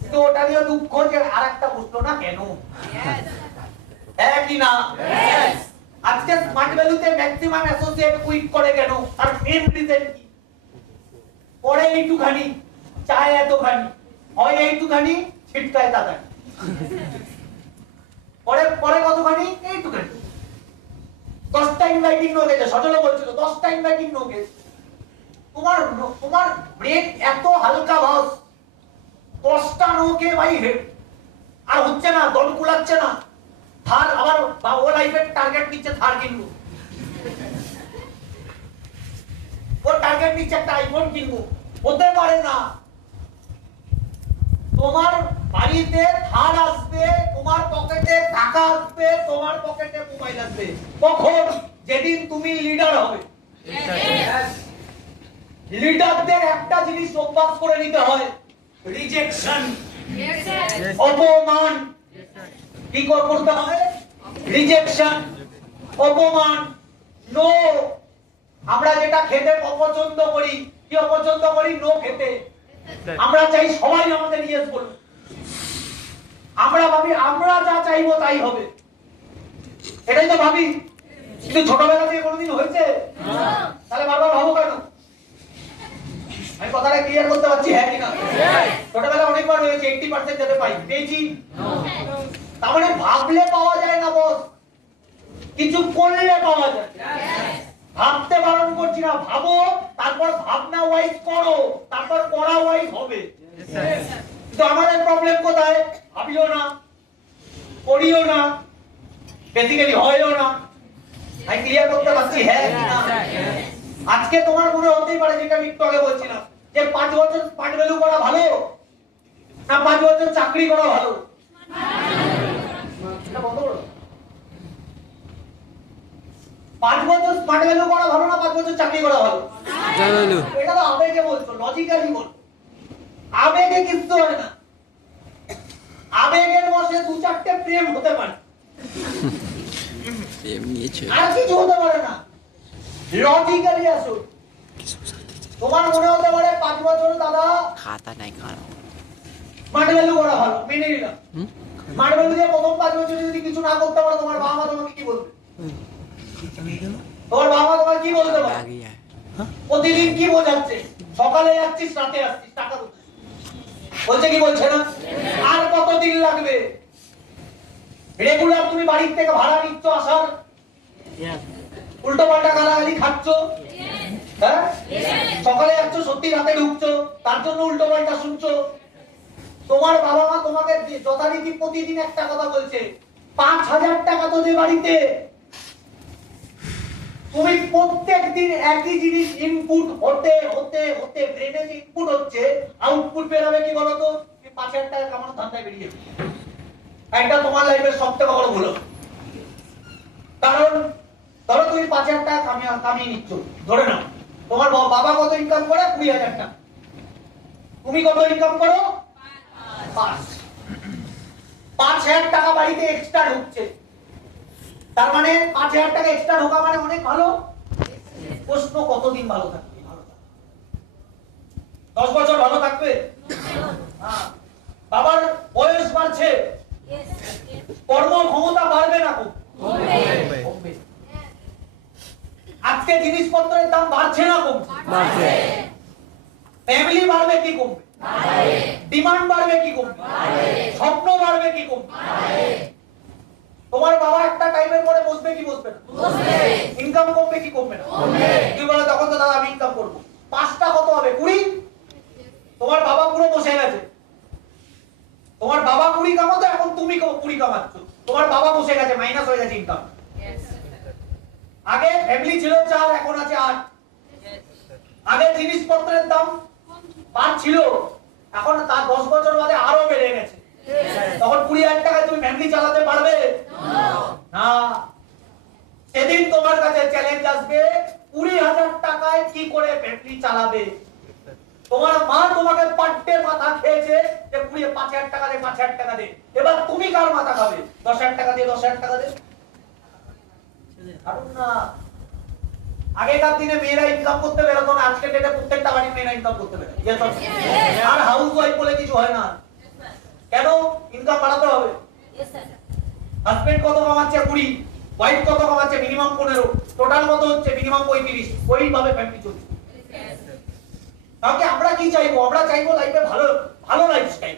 কিন্তু ওটা নিয়ে দুঃখ যে আর একটা বসলো না কেন? হ্যাঁ কি না? আজকে স্মার্ট ভ্যালুতে ম্যাক্সিমাম অ্যাসোসিয়েট কুইট করে কেন? আর মেন রিজন কি? পরে এইটুখানি, চায় এতখানি, হয় এইটুখানি, ছিটকায় তাড়াতাড়ি। পরে পরে কতখানি? এইটুখানি। 10টা ইনভাইটিং নো গেছে, সজল বলছিল 10টা ইনভাইটিং নো গেছে। তোমার ব্রেন এত হালকা বস, 10টা নোকে ভাই হেড আর হচ্ছে না, দল কুলাচ্ছে না। থার আবার ও লাইফের টার্গেট নিচ্ছে, থার কিনবো, ওর টার্গেট নিচ্ছে একটা আইফোন কিনবো। হতে পারে না। তোমার বাড়িতে থার আসবে, তোমার পকেটে টাকা আসবে, তোমার পকেটে মোবাইল আসবে কখন? যেদিন তুমি লিডার হবে। লিডারদের একটা জিনিস অভ্যাস করে নিতে হয়, রিজেকশন, অপমান। কি করতে হয়? রিজেকশন, অপমান, নো। আমরা যেটা খেতে অপছন্দ করি, কি অপছন্দ করি? নো খেতে। আমরা চাই সবাই আমাদের ইয়েস বলুন। আমরা ভাবি আমরা যা চাইবো তাই হবে, এটাই তো ভাবি। কিন্তু ছোটবেলা থেকে কোনোদিন হয়েছে? তাহলে বারবার ভাবো কেন? আমি কথাটা ক্লিয়ার করতে পারছি হ্যাঁ কিনা? ছোটবেলা অনেকবার হয়েছে, 80% যেতে পাই, পেয়েছি। তার মানে ভাবলে পাওয়া যায় না বস, কিছু করলে পাওয়া যায়। ভাবতে বারণ করছি না, ভাবো, তারপর ভাবনা ওয়াইজ করো, তারপর করা ওয়াইজ হবে। কিন্তু আমাদের প্রবলেম কোথায়? ভাবিও না, করিও না, বেসিক্যালি হয়ও না। আমি ক্লিয়ার করতে পারছি হ্যাঁ কিনা? আজকে তোমার মনে হতেই পারে, যেটা আমি একটু আগে বলছিলাম, যে 5 বছর স্মার্ট ভ্যালু করা ভালো না 5 বছর চাকরি করা ভালো? এটা বন্ধ করো। 5 বছর স্মার্ট ভ্যালু করা ভালো না 5 বছর চাকরি করা ভালো? এটা তো আবেগে বলছো, লজিক্যালি বল। আবেগে কিছু হয় না। আবেগের বশে 2-4টে প্রেম হতে পারে, আর কিছু হতে পারে না। লজিক্যালি আসো। তোমার মনে হতে পারে 5 বছর দাদা खाता नहीं खाना স্মার্ট ভ্যালু করা ভালো, মেনে নিলাম। স্মার্ট ভ্যালু দিয়ে প্রথম 5 বছর যদি কিছু না করতে পারো, তোমার বাবা মা তোমাকে কি বলবে? তোমার বাবা মা তোমাকে কি বলতে পারে? প্রতিদিন কি বোঝাচ্ছে? সকালে যাচ্ছিস, রাতে আসছিস, টাকা দিচ্ছিস, বলছে কি বলছে না? আর কতদিন লাগবে? রেগুলার তুমি বাড়ির থেকে ভাড়া নিচ্ছ, আসার উল্টো পাল্টা গালাগালি খাচ্ছ, হ্যাঁ? সকালে যাচ্ছ, সত্যি রাতে ঢুকছো, তার জন্য উল্টো পাল্টা শুনছো। তোমার বাবা মা তোমাকে যথারীতি প্রতিদিন একটা কথা বলছে, 5,000 টাকা তো যে বাড়িতে। তুমি প্রত্যেকদিন একই জিনিস ইনপুট হতে হতে হতে ব্রেনে যে ইনপুট হচ্ছে, আউটপুট বেরোবে কি বলতো? 5,000 টাকা কামানোর ধান্দায় বেরিয়ে যাবে। এটা তোমার লাইফের সবথেকে বড় ভুল। কারণ ধরো তুমি 5,000 টাকা কামিয়ে নিচ্ছ, ধরে নাও তোমার বাবা কত ইনকাম করে? 20,000 টাকা। তুমি কত ইনকাম করো? 5,000 টাকা বাড়িতে এক্সট্রা ঢুকছে। তার মানে 5,000 টাকা এক্সট্রা ঢোকা মানে অনেক ভালো। প্রশ্ন, কতদিন ভালো থাকবে? 10 বছর ভালো থাকবে? বাবার বয়স বাড়ছে, কর্মক্ষমতা বাড়বে না? কমবে। আজকে জিনিসপত্রের দাম বাড়ছে না কমছে? ফ্যামিলি বাড়বে কি কমবে? ডিমান্ড বাড়বে কি কমবে? স্বপ্ন বাড়বে কি কমবে? তোমার বাবা একটা টাইমের পরে বসবে কি বসবে না? ইনকাম কমবে কি কমবে না? তুই বলে তখন তো দাদা আমি ইনকাম করবো, 5টা কত হবে? 20। তোমার বাবা পুরো বসে গেছে। তোমার বাবা 20 কামাতো, এখন তুমি 20 কামাচ্ছ। তোমার বাবা বসে গেছে, মাইনাস হয়ে গেছে ইনকাম। আগে ফ্যামিলি ছিল 4, এখন আছে 8। আগে জিনিসপত্রের দাম 5 ছিল, এখন তার 10 বছর বাদে আরো বেড়ে গেছে। তখন 20,000 টাকায় তুমি ফ্যামিলি চালাতে পারবে না। সেদিন তোমার কাছে চ্যালেঞ্জ আসবে, 20,000 টাকায় কি করে ফ্যামিলি চালাবে। তোমার মা তোমাকে পাট্টে মাথা খেয়েছে যে 5,000 টাকা দে, 5,000 টাকা দে। এবার তুমি কার মাথা খাবে? 10,000 টাকা দে, 10,000 টাকা দে। কারণ না, আগেকার দিনে মেয়েরা ইনকাম করতে বেরোতো না, আজকের ডেটে প্রত্যেকটা বাড়ির মেয়েরা ইনকাম করতে বেরোয়। আর হাউস ওয়াইফ বলে কিছু হয় না। কেন? ইনকাম বাড়াতে হবে। হাজবেন্ড কত কামাচ্ছে 20, ওয়াইফ কত কামাচ্ছে মিনিমাম 15, টোটাল কত হচ্ছে মিনিমাম 35, ওইভাবে ফ্যামিলি চলছে। তাহলে আমরা কি চাইবো? আমরা চাইবো লাইফে ভালো ভালো লাইফস্টাইল।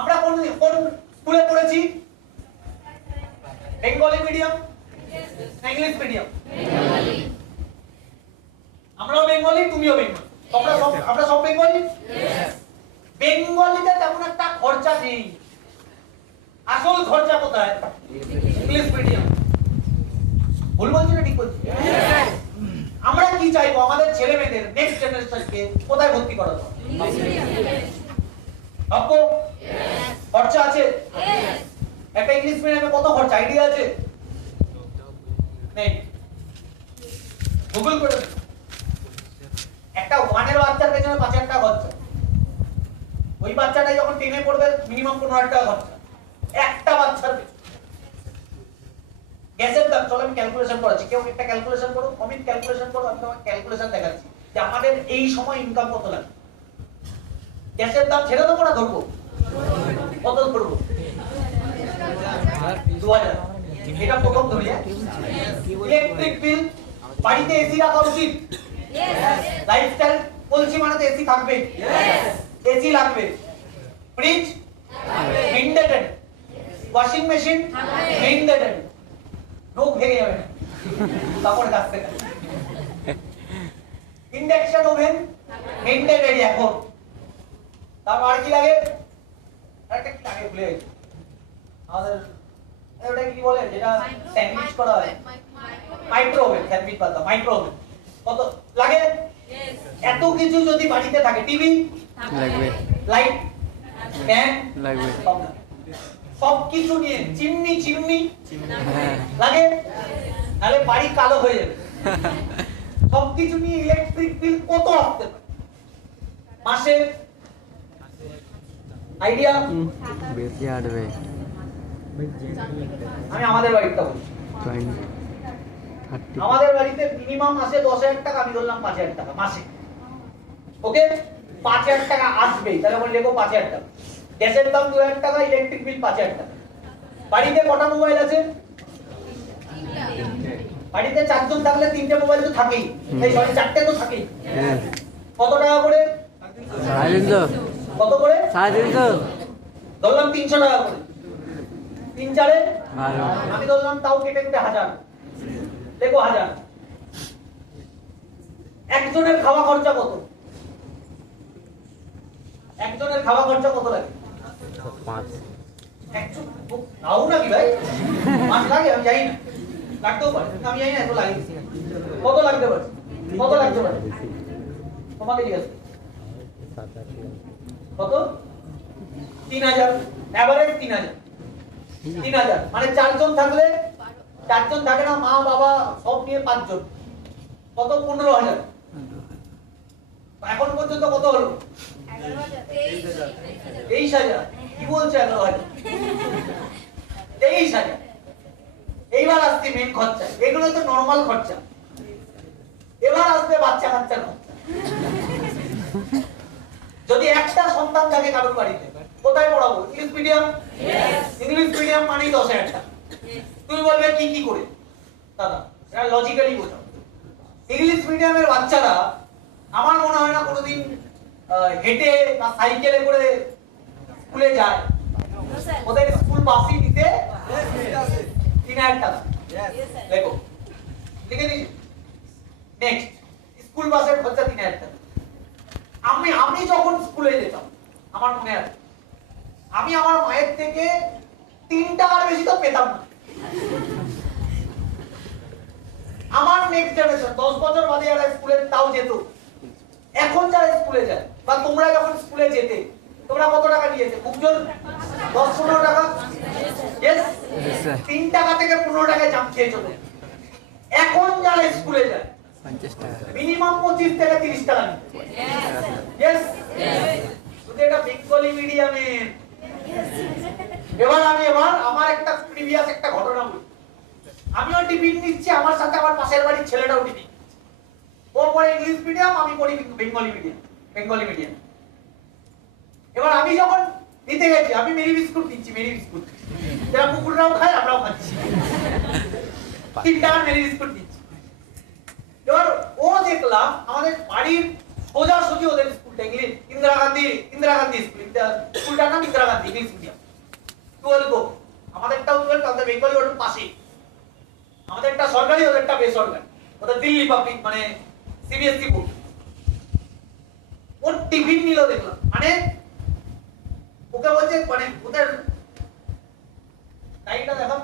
আমরা কোন কোন স্কুলে পড়েছি? Bengali medium, English medium? আমরাও বেঙ্গলি, তুমিও বেঙ্গলি, আমরা সব বেঙ্গলি। বেঙ্গলিতে তেমন একটা খরচা নেই। আসল খরচা কোথায়? English medium. ভুল বলছি না ঠিক বলছি? আমরা কি চাইবো? আমাদের ছেলে মেয়েদের নেক্সট জেনারেশনকে কোথায় ভর্তি করাবো? ভাববো খরচা আছে? একটা ইংলিশ মিডিয়ামে কত খরচা আইডিয়া আছে? নেই। গুগল করে একটা ওয়ানের বাচ্চার পেছনে 5,000 টাকা খরচা। ওই বাচ্চাটা যখন 10 এ পড়বে মিনিমাম 15,000 টাকা খরচা একটা বাচ্চার পেছনে। গ্যাসের দাম, চলো আমি ক্যালকুলেশন করাচ্ছি, কেউ একটা ক্যালকুলেশন করো, অমিত ক্যালকুলেশন করো, আমি তোমাকে ক্যালকুলেশন দেখাচ্ছি যে আমাদের এই সময় ইনকাম কত লাগে। গ্যাসের দাম ছেড়ে দেবো না ধরবো? কত ধরবো? 2000। এটা প্রথম ধরি। ইলেকট্রিক বিল, বাড়িতে এসি রাখা উচিত? লাইফস্টাইল বলছি মানে তো এসি থাকবে, এসি লাগবে। Fridge maintain, washing machine maintain, নোক ভেঙে যাবে না কাপড় কাচতে কাচতে। ইন্ডাকশন ওভেন মেইনটেইন এখন। তারপর আর কি লাগে? একটা কি লাগে ভুলে গেছি আমাদের, ওটা কি বলে যেটা স্যান্ডউইচ করা হয়? মাইক্রোওভেন। স্যান্ডউইচ পাতা মাইক্রোওভেন। কত লাগে? এত কিছু যদি বাড়িতে থাকে, টিভি লাগবে, লাইট ফ্যান লাগবে, সব কিছু নিয়ে চিমনি চিমনি লাগে, তাহলে বাড়ি কালো হয়ে যাবে। সব কিছু নিয়ে ইলেকট্রিক বিল কত আসতে পারে মাসে? আইডিয়া? বেশি আসবে। আমি আমাদের বাড়িটা বলি, আমাদের বাড়িতে মিনিমাম মাসে 10,000 টাকা, আমি ধরলাম 5,000 টাকা মাসে। ওকে, 5,000 টাকা আসবেই, তাহলে বলি দেখো 5,000 টাকা। গ্যাসের দাম 2,000 টাকা, ইলেকট্রিক বিল 5,000 টাকা। বাড়িতে কটা মোবাইল আছে? বাড়িতে 4 জন থাকলে 3টে মোবাইল তো থাকেই, এই সরি 4টে তো থাকেই। কত টাকা করে? 350। কত করে? 350। ধরলাম 300 টাকা করে। 3 4 আমি ধরলাম তাও কেটে কেটে 1000, দেখো 1000। একজনের খাওয়া খরচা কত? একজনের খাওয়া খরচা কত লাগে? 5। নাও নাকি ভাই? 5 লাগে? আমি জানি না, লাগতেও পারে, আমি জানি না এত লাগে। কত লাগতে পারে? কত লাগতে পারে তোমাকে জিজ্ঞেস কত? 3,000, এভারেজ 3,000। 3,000 মানে 4 জন থাকলে, 4 জন থাকে না, মা বাবা সব নিয়ে 5 জন, কত? 15,000। এখন পর্যন্ত কত হলো? 23,000। কি বলছে? 11,000। 23,000। এইবার আসছে মেন খরচা, এগুলো তো নরমাল খরচা। এবার আসবে বাচ্চা কাচ্চার খরচা। যদি একটা সন্তান থাকে কারোর বাড়িতে, কোথায় পড়াবো? English medium. ইংলিশ মিডিয়াম মানেই 10,000 টাকা। তুমি বলবে কি কি করে? দাদা এটা লজিক্যালি বোঝাও। ইংলিশ মিডিয়ামের বাচ্চারা আমার মনে হয় না কোনোদিন হেঁটে বা সাইকেলে করে স্কুলে যায়। ওদের স্কুল বাসই দিতে 3,000 টাকা। দেখো লিখে দিই। নেক্সট, স্কুল বাসের খরচা 3,000 টাকা। আমি যখন স্কুলে যেতাম, আমার মনে আছে, আমি আমার মায়ের থেকে 3 টাকার বেশি তো পেতাম না। আমার নেক্সট জেনারেশন 10 বছর বাদে যারা স্কুলে তাও যেত, এখন যারা স্কুলে যায় বা তোমরা যখন স্কুলে যেতে, তোমরা কত টাকা নিয়েছে? খুব জোর 10-15 টাকা। यस, 3 টাকা থেকে 15 টাকায় জাম্প খেয়ে চলে। এখন যারা স্কুলে যায় 50 টাকা, মিনিমাম 25 থেকে 30 টাকা নিয়ে। यस, শুধু এটা বেঙ্গলি মিডিয়ামে। এবার আমার একটা প্রিভিয়াস একটা ঘটনা বলি। আমিও টিফিন নিচ্ছি, আমার সাথে আমার পাশের বাড়ির ছেলেটাও টিফিন। ও পড়ে ইংলিশ মিডিয়াম, আমি পড়ি বেঙ্গলি মিডিয়াম। এবার আমি যখন দিতে গেছি, আমি মেরি বিস্কুট দিচ্ছি, মেরি বিস্কুট যারা কুকুররাও খায় আমরাও খাচ্ছি, 3 টাকার মেরি বিস্কুট দিচ্ছি। এবার ও দেখলাম আমাদের বাড়ির সোজাসুজি ওদের স্কুলটা ইংলিশ ইন্দিরা গান্ধী স্কুলটার নাম ইন্দিরা গান্ধী ইংলিশ মিডিয়াম 12 গো, আমাদেরটাও 12, আমাদের বেঙ্গলি ওর পাশে, আমাদেরটা সরকারি ওদেরটা বেসরকারি, ওদের দিল্লি পাবলিক মানে সিবিএসসি বোর্ড। ওর টিফিন নিল দেখলাম, মানে ওকে বলছে মানে ওদের টাইটা দেখো,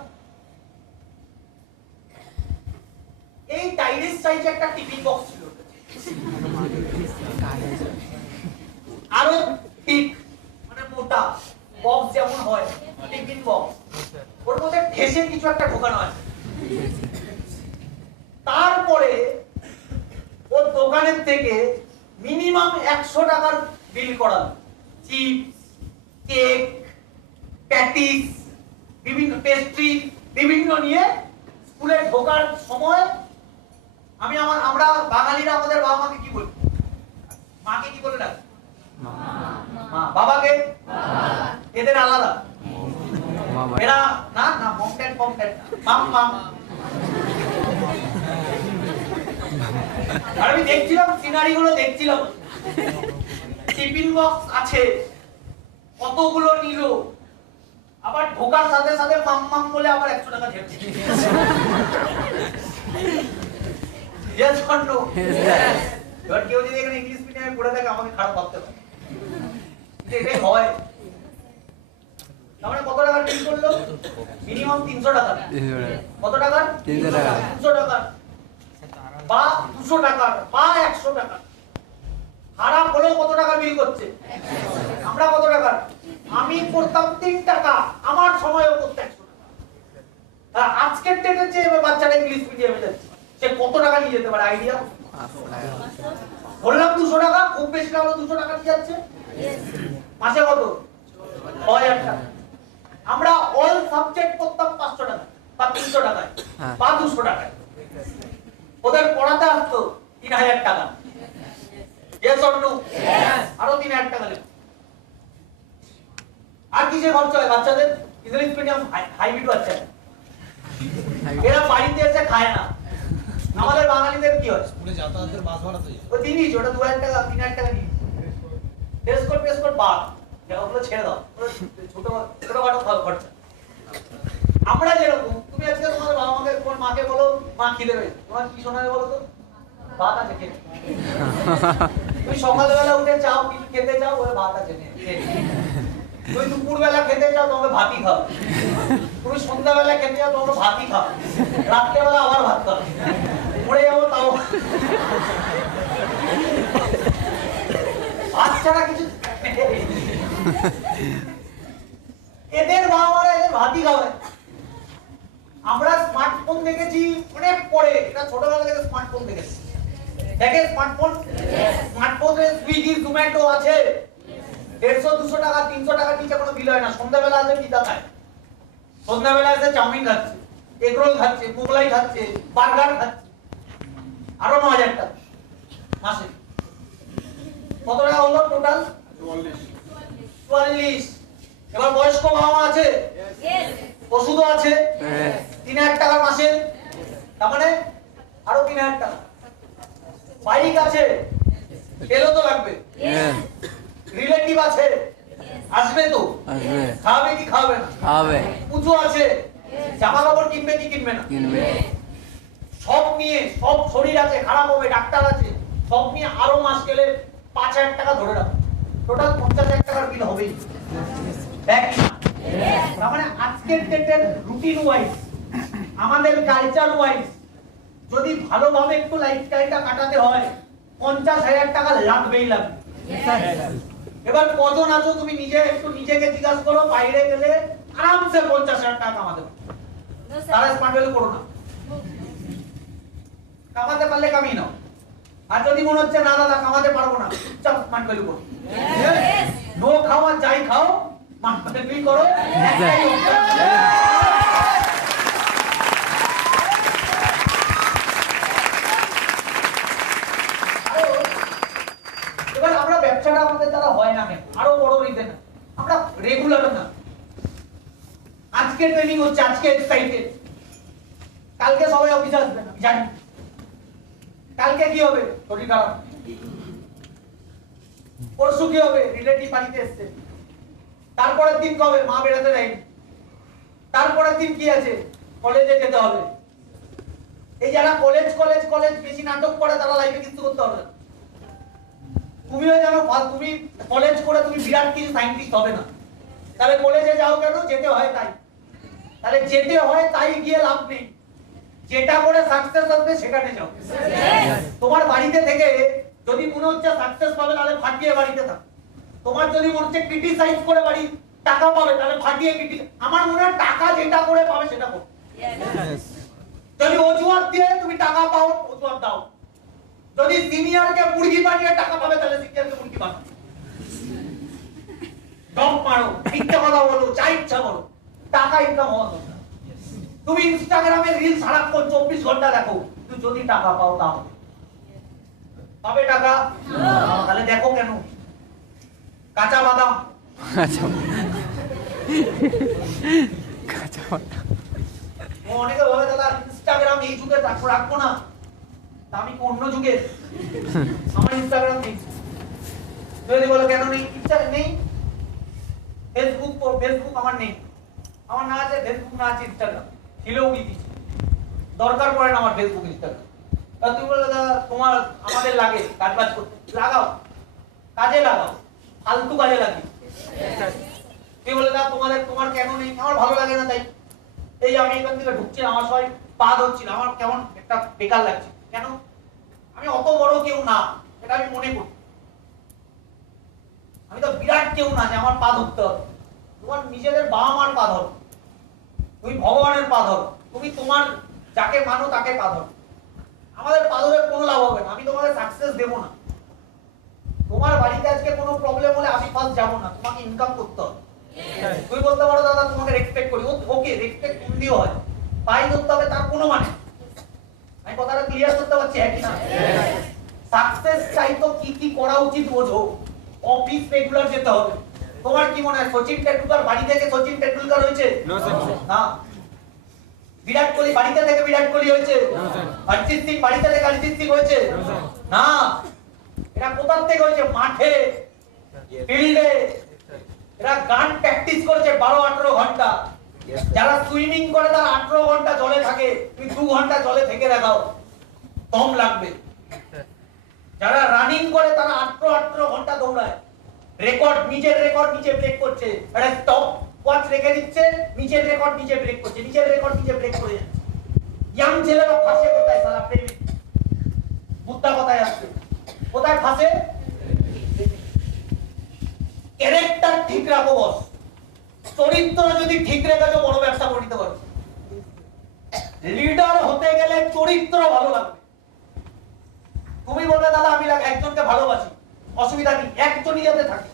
এই টাইরিস সাইজে একটা টিফিন বক্স ছিল, আরো ঠিক মানে মোটা বক্স যেমন হয় টিফিন বক্স, ওর মধ্যে ঠেসে কিছু একটা ঢোকানো আছে। তারপরে ওর দোকানের থেকে মিনিমাম 100 টাকার বিল করালো, চিপস, কেক, প্যাটিস, বিভিন্ন পেস্ট্রি বিভিন্ন নিয়ে স্কুলে ঢোকার সময় আমরা বাঙালিরা আমাদের বাবা মাকে কি বলি? মাকে কি বলে ডাক? মা। বাবাকে? এদের আলাদা, এরা না না মমটেন মাম। আর আমি দেখছিলাম সিনারি গুলো দেখছিলাম, টিফিন বক্স আছে কতগুলো নিল, আবার ঢোকার সাথে সাথে মাম বলে আবার 100 টাকা ঢেপছে। Yes or no? এবার কেউ যদি এখানে ইংলিশ মিডিয়ামে পড়ে থাকে আমাকে খারাপ ভাবতে পারে, এটাই হয়। তাহলে কত টাকা বিল করলো? মিনিমাম 300 টাকা। কত টাকা? 300 টাকা। 300 টাকা বা 200 টাকা বা 100 টাকা। খারাপ হলেও কত টাকা বিল করছে? আমরা কত টাকা? আমি করতাম 3 টাকা, আমার সময়ও করতে 100 টাকা। আজকের ডেটে যে বাচ্চাটা ইংলিশ মিডিয়ামে যাচ্ছে সে কত টাকা নিয়ে যেতে পারে আইডিয়া? বললাম 200 টাকা, খুব বেশি না হলে 200 টাকা নিয়ে যাচ্ছে। মাসে কত? 6000 টাকা। আমরা অল সাবজেক্ট করতাম 500 টাকা বা 300 টাকায় বা 200 টাকায়, ওদের পড়াতে আসতো 3000 টাকা। Yes or no? আরো 3000 টাকা লাগবে। আর কি যে খরচ হয় বাচ্চাদের? ইংলিশ মিডিয়াম হাইব্রিড বাচ্চা, এরা বাড়িতে এসে খায় না। আমাদের বাঙালিদের কি হয়? স্কুলে যাতায়াতের বাস ভাড়া তো ওই দিনই ওটা 2000 টাকা 3000 টাকা নিয়ে ড্রেস কোড বাদ, ওগুলো ছেড়ে দাও, ছোটখাটো খরচা। আমরা যেরকম, তুমি আজকে তোমার বাবা মাকে তোমার মাকে বলো মা খিদে পেয়েছে, তোমার কি শোনাবে বলো তো? ভাত আছে খেতে। তুমি সকালবেলা উঠে চাও কিছু খেতে চাও, ওই ভাত আছে তুমি দুপুরবেলা খেতে চাও তোমাকে ভাতই খাও, তুমি সন্ধ্যাবেলা খেতে চাও তোমাকে ভাতই খাও, রাত্রেবেলা আবার ভাত খাও, মরে যাবো তাও ভাত ছাড়া কিছু। এদের বাবা মারা এদের ভাতই খাবে। আমরা স্মার্টফোন দেখেছি অনেক পরে, এটা ছোটবেলা থেকে স্মার্টফোন দেখেছি। দেখে স্মার্টফোনে সুইগি জোম্যাটো আছে, 150-200 টাকা 300 টাকা নিচে কোনো বিল হয় না। সন্ধ্যাবেলা আছে পিতা খায়, সন্ধ্যাবেলা আছে চাউমিন খাচ্ছে, এগ রোল খাচ্ছে, মোগলাই খাচ্ছে, বার্গার খাচ্ছে, আরো 9000 টাকা মাসে। কত টাকা হলো টোটাল? 44। এবার বয়স্ক বাবা মা আছে, ওষুধও আছে, 3000 টাকা মাসে, তার মানে আরো 3000 টাকা। বাইক আছে, তেলও তো লাগবে, রিলেটিভ আছে, আসবে তো, খাবে কি খাবে না? খাবে। পুজো আছে, জামা কাপড় কিনবে কি কিনবে না? কিনবে। সব নিয়ে, সব শরীর আছে, খারাপ হবে, ডাক্তার আছে, সব নিয়ে আরো মাস গেলে 5000 টাকা ধরে রাখো, টোটাল 50000 টাকার বিল হবেই। তার মানে আজকের ডেটের রুটিন ওয়াইজ, আমাদের কালচার ওয়াইজ যদি ভালোভাবে একটু লাইফস্টাইলটা কাটাতে হয় 50000 টাকা লাগবেই লাগবে। এবার কজন আছো তুমি নিজে একটু নিজেকে জিজ্ঞাসা করো, বাইরে গেলে আরামসে 50000 টাকা কামাতে পারো। তারা স্মার্ট ভ্যালু করো না, কামাতে পারলে কামিয়ে নাও। আর যদি মনে হচ্ছে না দাদা কামাতে পারবো না, চুপচাপ স্মার্ট ভ্যালু করো। নো খাওয়া যাই খাও, স্মার্ট ভ্যালু করো। এবার আমরা ব্যবসাটা আমাদের দ্বারা হয় না, আরো বড় রিজন আমরা হচ্ছে আজকে এক্সাইটেড, কালকে সবাই অফিসে আসবে না জানি, কালকে কি হবে শরীর খারাপ, পরশু কি হবে রিলেটিভ বাড়িতে এসছে, তারপরের দিন কবে মা বেড়াতে যায়নি, তারপরের দিন কি আছে কলেজে যেতে হবে। এই যারা কলেজ কলেজ কলেজ বেশি নাটক করে তারা লাইফে কিছু করতে হবে না। তুমিও জানো তুমি কলেজ করে তুমি বিরাট কিছু সায়েন্টিস্ট হবে না, তাহলে কলেজে যাও কেন? যেতে হয় তাই। তাহলে যেতে হয় তাই গিয়ে লাভ নেই, যেটা করে সাকসেস আসবে সেখানে যাও। তোমার বাড়িতে থেকে যদি মনে হচ্ছে সাকসেস পাবে তাহলে ফাটিয়ে বাড়িতে থাকো, তোমার যদি মনে হচ্ছে ক্রিটিসাইজ করে বাড়ি টাকা পাবে তাহলে ফাটিয়ে আমার মনে হয় টাকা যেটা করে পাবে সেটা করো। যদি অজুহাত দিয়ে তুমি টাকা পাও অজুহাত দাও, যদি সিনিয়রকে মুরগি বানিয়ে টাকা পাবে তাহলে সিনিয়রকে মুরগি বানাও, ডম মারো, মিথ্যা কথা বলো, যা ইচ্ছা বলো, টাকা ইনকাম হওয়া দরকার। তুমি ইনস্টাগ্রামে রিল সারাক্ষণ 24 ঘন্টা দেখো, তুমি যদি টাকা পাও তাহলে পাবে টাকা, তাহলে দেখো কেন কাঁচা বাদাম, অনেকে বলে দাদা ইনস্টাগ্রাম এই যুগে রাখবো না, আমি অন্য যুগে আমার ইনস্টাগ্রাম নেই। যদি বলে কেন নেই? ইচ্ছা নেই। ফেসবুক আমার নেই, আমার না আছে ফেসবুক, না আছে ইনস্টাগ্রাম, ছিলেও দিচ্ছি, দরকার পড়ে না আমার ফেসবুক ইনস্টাগ্রাম। তুমি বলে দাদা তোমার আমাদের লাগে কাজ বাজ করতে, লাগাও, কাজে লাগাও, ফালতু কাজে লাগি। তুমি বলে দাদা তোমার কেন নেই? আমার ভালো লাগে না তাই। এই আমি এখান থেকে ঢুকছি, আমার সবাই পা ধরছিল, আমার কেমন একটা বেকার লাগছে। কেন? আমি অত বড় কেউ না, এটা আমি মনে করি। আমি তো বিরাট কেউ না যে আমার পা ধরতে হবে। তোমার নিজেদের বাবা মার পা ধরো, তুমি ভগবানের পা ধরো, তুমি তোমার যাকে মানো তাকে পা ধরো। আমাদের পা ধরে কোনো লাভ হবে না, আমি তোমাদের সাকসেস দেবো না। তোমার বাড়িতে আজকে কোনো প্রবলেম হলে আমি ফার্স্ট যাবো না, তোমাকে ইনকাম করতে হবে। তুমি বলতে পারো দাদা তোমাকে রেসপেক্ট করি, ওকে রেসপেক্ট দিও হয়, পাই ধরতে হবে তার কোনো মানে। আমি কথাটা ক্লিয়ার করতে পারছি হ্যাঁ কি না? সাকসেস চাই তো কি কি করা উচিত বোঝো। অফিস রেগুলার যেতে হবে। তোমার কি মনে হয় সচিন টেন্ডুলকার বাড়ি থেকে সচিন টেন্ডুলকার হয়েছে? না। বিরাট কোহলি বাড়িতে থেকে বিরাট কোহলি হয়েছে? অরিজিৎ সিং বাড়িতে থেকে অরিজিৎ সিং হয়েছে? না। এরা কোথা থেকে হয়েছে? মাঠে, ফিল্ডে। এরা গান প্র্যাকটিস করেছে 12-18 ঘন্টা। যারা সুইমিং করে তারা 18 ঘন্টা জলে থাকে, তুমি 2 ঘন্টা জলে থেকে দেখাও, কম লাগবে। যারা রানিং করে তারা 18 ঘন্টা দৌড়ায়, নিজের রেকর্ড নিজে ব্রেক করছে। একটা স্টপ ওয়াচ রেখে দিচ্ছে, নিজের রেকর্ড নিজে ব্রেক করছে, নিজের রেকর্ড নিজে ব্রেক করে যাচ্ছে। ইয়াং ছেলেরা ফাঁসে কোথায়? সারা প্রেমে বুদ্ধা কোথায় আসছে? কোথায় ফাঁসে? ক্যারেক্টার ঠিক রাখো বস, চরিত্র যদি ঠিক রেখে তো বড় ব্যবসা করে নিতে পারো। লিডার হতে গেলে চরিত্র ভালো লাগবে। তুমি বলবে দাদা আমি একজনকে ভালোবাসি, অসুবিধা নেই, একজনই যাতে থাকে,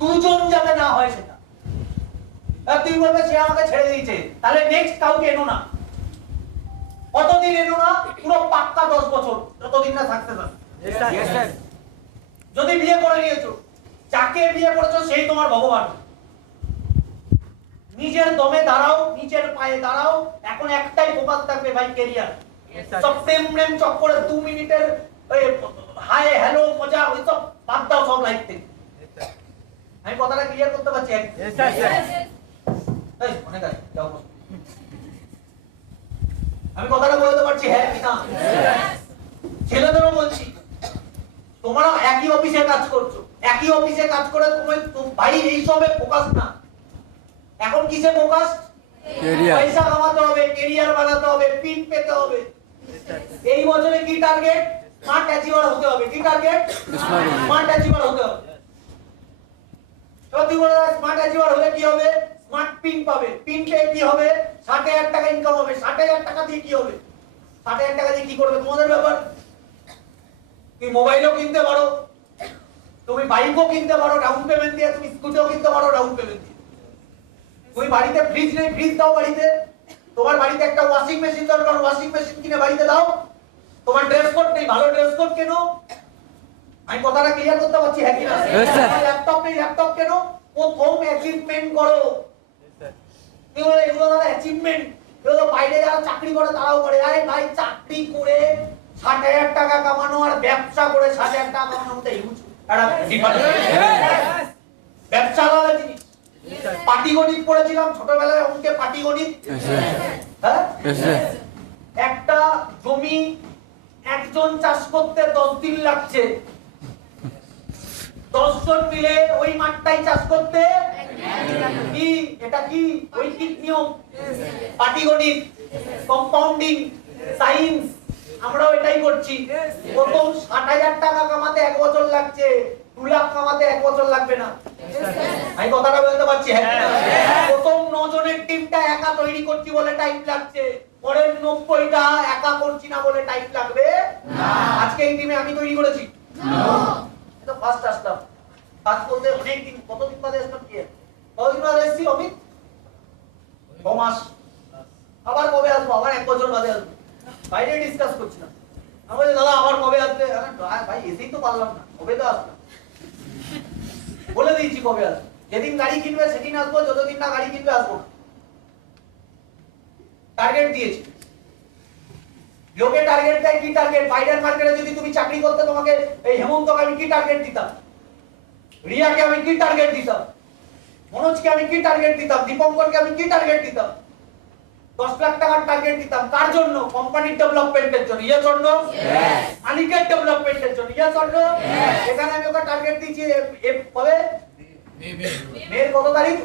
দুজন যাতে না হয় সেটা। তুমি বলবে সে আমাকে ছেড়ে দিয়েছে, তাহলে নেক্সট কাউকে এনো না। কতদিন এনো না? পুরো পাক্কা 10 বছর, যতদিন না সাকসেস আসে। যদি বিয়ে করে নিয়েছো, যাকে বিয়ে করেছো সেই তোমার ভগবান। নিজের দমে দাঁড়াও, নিজের পায়ে দাঁড়াও। এখন একটাই ফোকাস থাকবে ভাই, ক্যারিয়ার। সব প্রেম চক্করে 2 মিনিটের হাই হ্যালো মজা ওই সব বাদ দাও, সব লাইফ থেকে। আমি কথাটা ক্লিয়ার করতে পারছি? আমি কথাটা বলতে পারছি হ্যাঁ কি না? ছেলেদেরও বলছি, তোমরা একই অফিসে কাজ করছো, একই অফিসে কাজ করে তুমি ভাই এইসবে ফোকাস না। এখন কিসে ফোকাস? পয়সা কামাতে হবে, ক্যারিয়ার বানাতে হবে, পিন পেতে হবে। এই বছরে কি টার্গেট? স্মার্ট অ্যাচিভার হতে হবে। কি টার্গেট? স্মার্ট অ্যাচিভার হতে হবে। যদি বলা যায় স্মার্ট অ্যাচিভার হলে কি হবে? স্মার্ট পিন পাবে, পিন পেয়ে কি হবে? 60,000 টাকা ইনকাম হবে। 60,000 টাকা দিয়ে কি হবে? 60,000 টাকা দিয়ে কি করবে তোমাদের ব্যাপার। তুমি মোবাইলও কিনতে পারো, তুমি বাইকও কিনতে পারো ডাউন পেমেন্ট দিয়ে, তুমি স্কুটিও কিনতে পারো ডাউন পেমেন্ট দিয়ে। তুমি বাড়িতে ফ্রিজ নেই, ফ্রিজ দাও বাড়িতে। তোমার বাড়িতে একটা ওয়াশিং মেশিন দরকার, ওয়াশিং মেশিন কিনে বাড়িতে দাও। তোমার ড্রেস কোড নেই, ভালো ড্রেস কোড কেন। আমি কথাটা ক্লিয়ার করতে পারছি হ্যাঁ কি না? ল্যাপটপ নেই, ল্যাপটপ কেন। প্রথম অ্যাচিভমেন্ট করো। এগুলো দাদা অ্যাচিভমেন্ট, এগুলো বাইরে যারা চাকরি করে তারাও করে। আরে ভাই চাকরি করে ৬০,০০০ টাকা কামানো আর ব্যবসা করে ৬০,০০০ টাকা কামানোর মধ্যে হিউজ একটা ডিফারেন্স। ব্যবসা আলাদা জিনিস। পাটিগণিত পড়েছিলাম ছোটবেলায়, অঙ্কে পাটিগণিত। হ্যাঁ, একটা জমি একজন চাষ করতে 10 দিন লাগছে, 10 জন মিলে ওই মাঠটাই চাষ করতে কি, এটা কি ঐকিক নিয়ম, পাটিগণিত, কম্পাউন্ডিং সায়েন্স, আমরাও এটাই করছি। প্রথম ৬০,০০০ টাকা কামাতে 1 বছর লাগছে, 2 লাখ কামাতে 1 বছর লাগবে না। আমি কথাটা বলতে পারছি? হ্যাঁ। প্রথম 9 জনের টিমটা একা তৈরি করছি বলে টাইম লাগছে, পরের 90টা একা করছি না বলে টাইম লাগবে না। আজকে এই টিমে আমি তৈরি করেছি না, এটা ফার্স্ট আসলাম। ফার্স্ট বলতে অনেক দিন, কতদিন বাদে আসলাম? কি কতদিন বাদে এসেছি অমিত? 6 মাস। আবার কবে আসবো? আবার 1 বছর বাদে আসবো। বাইরে ডিসকাস করছিলাম, আমি বলছি দাদা আবার কবে আসবে? ভাই এসেই তো পারলাম না, কবে তো আসলাম? বলে দিয়েছি কবে আসবো, যেদিন গাড়ি কিনবে সেদিন আসবো, যতদিন না গাড়ি কিনবে আসবো না। টার্গেট দিয়েছি। লোকে টার্গেট দেয়, কি টার্গেট? বাইরের মার্কেটে যদি তুমি চাকরি করতে, তোমাকে এই হেমন্তকে আমি কি টার্গেট দিতাম, রিয়াকে আমি কি টার্গেট দিতাম, মনোজকে আমি কি টার্গেট দিতাম, দীপঙ্করকে আমি কি টার্গেট দিতাম? 10 লাখ টাকার টার্গেট দিতাম। কার জন্য? কোম্পানির ডেভেলপমেন্টের জন্য। Yes or no? মালিকের ডেভেলপমেন্টের জন্য। Yes or no? এখানে আমি ওকে টার্গেট দিয়েছি কবে? মের কত তারিখ?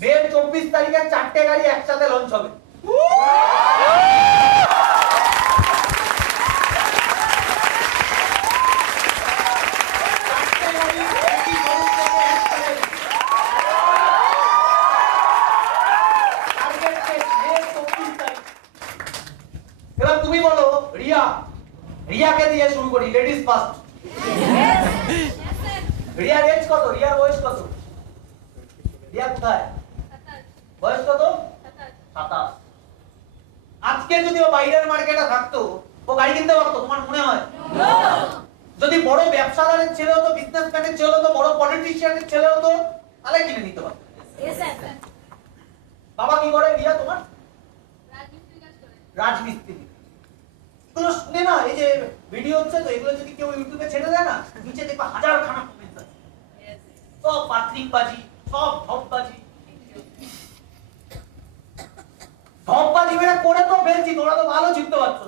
মে 24 তারিখে 4টে গাড়ি একসাথে লঞ্চ হবে। এবার তুমি বলো, রিয়াকে দিয়ে শুরু করি, লেডিস ফার্স্ট। রিয়ার এজ কত? রিয়ার বয়স কত? রিয়া কোথায়? বয়স কত? 27। আজকে যদি ও বাইরের মার্কেটে থাকতো, ও গাড়ি কিনতে পারতো? তোমার মনে হয়? যদি বড় ব্যবসাদারের ছেলে হতো, বিজনেসম্যানের ছেলে হতো, বড় পলিটিশিয়ানের ছেলে হতো, তাহলে কিনে নিতে পারতো। বাবা কি করে? রিয়া তোমার রাজমিস্ত্রি। এগুলো শুনে না, এই যে ভিডিও হচ্ছে তো, এগুলো যদি কেউ ইউটিউবে ছেড়ে দেয় না, নিচে দেখবা 1000 খানা কমেন্ট আছে, সব পাত্রিকবাজি, সব ঢপবাজি। ঢপবাজি মেরে করে তো ফেলছি, তোমরা তো ভালো চিনতে পারছো।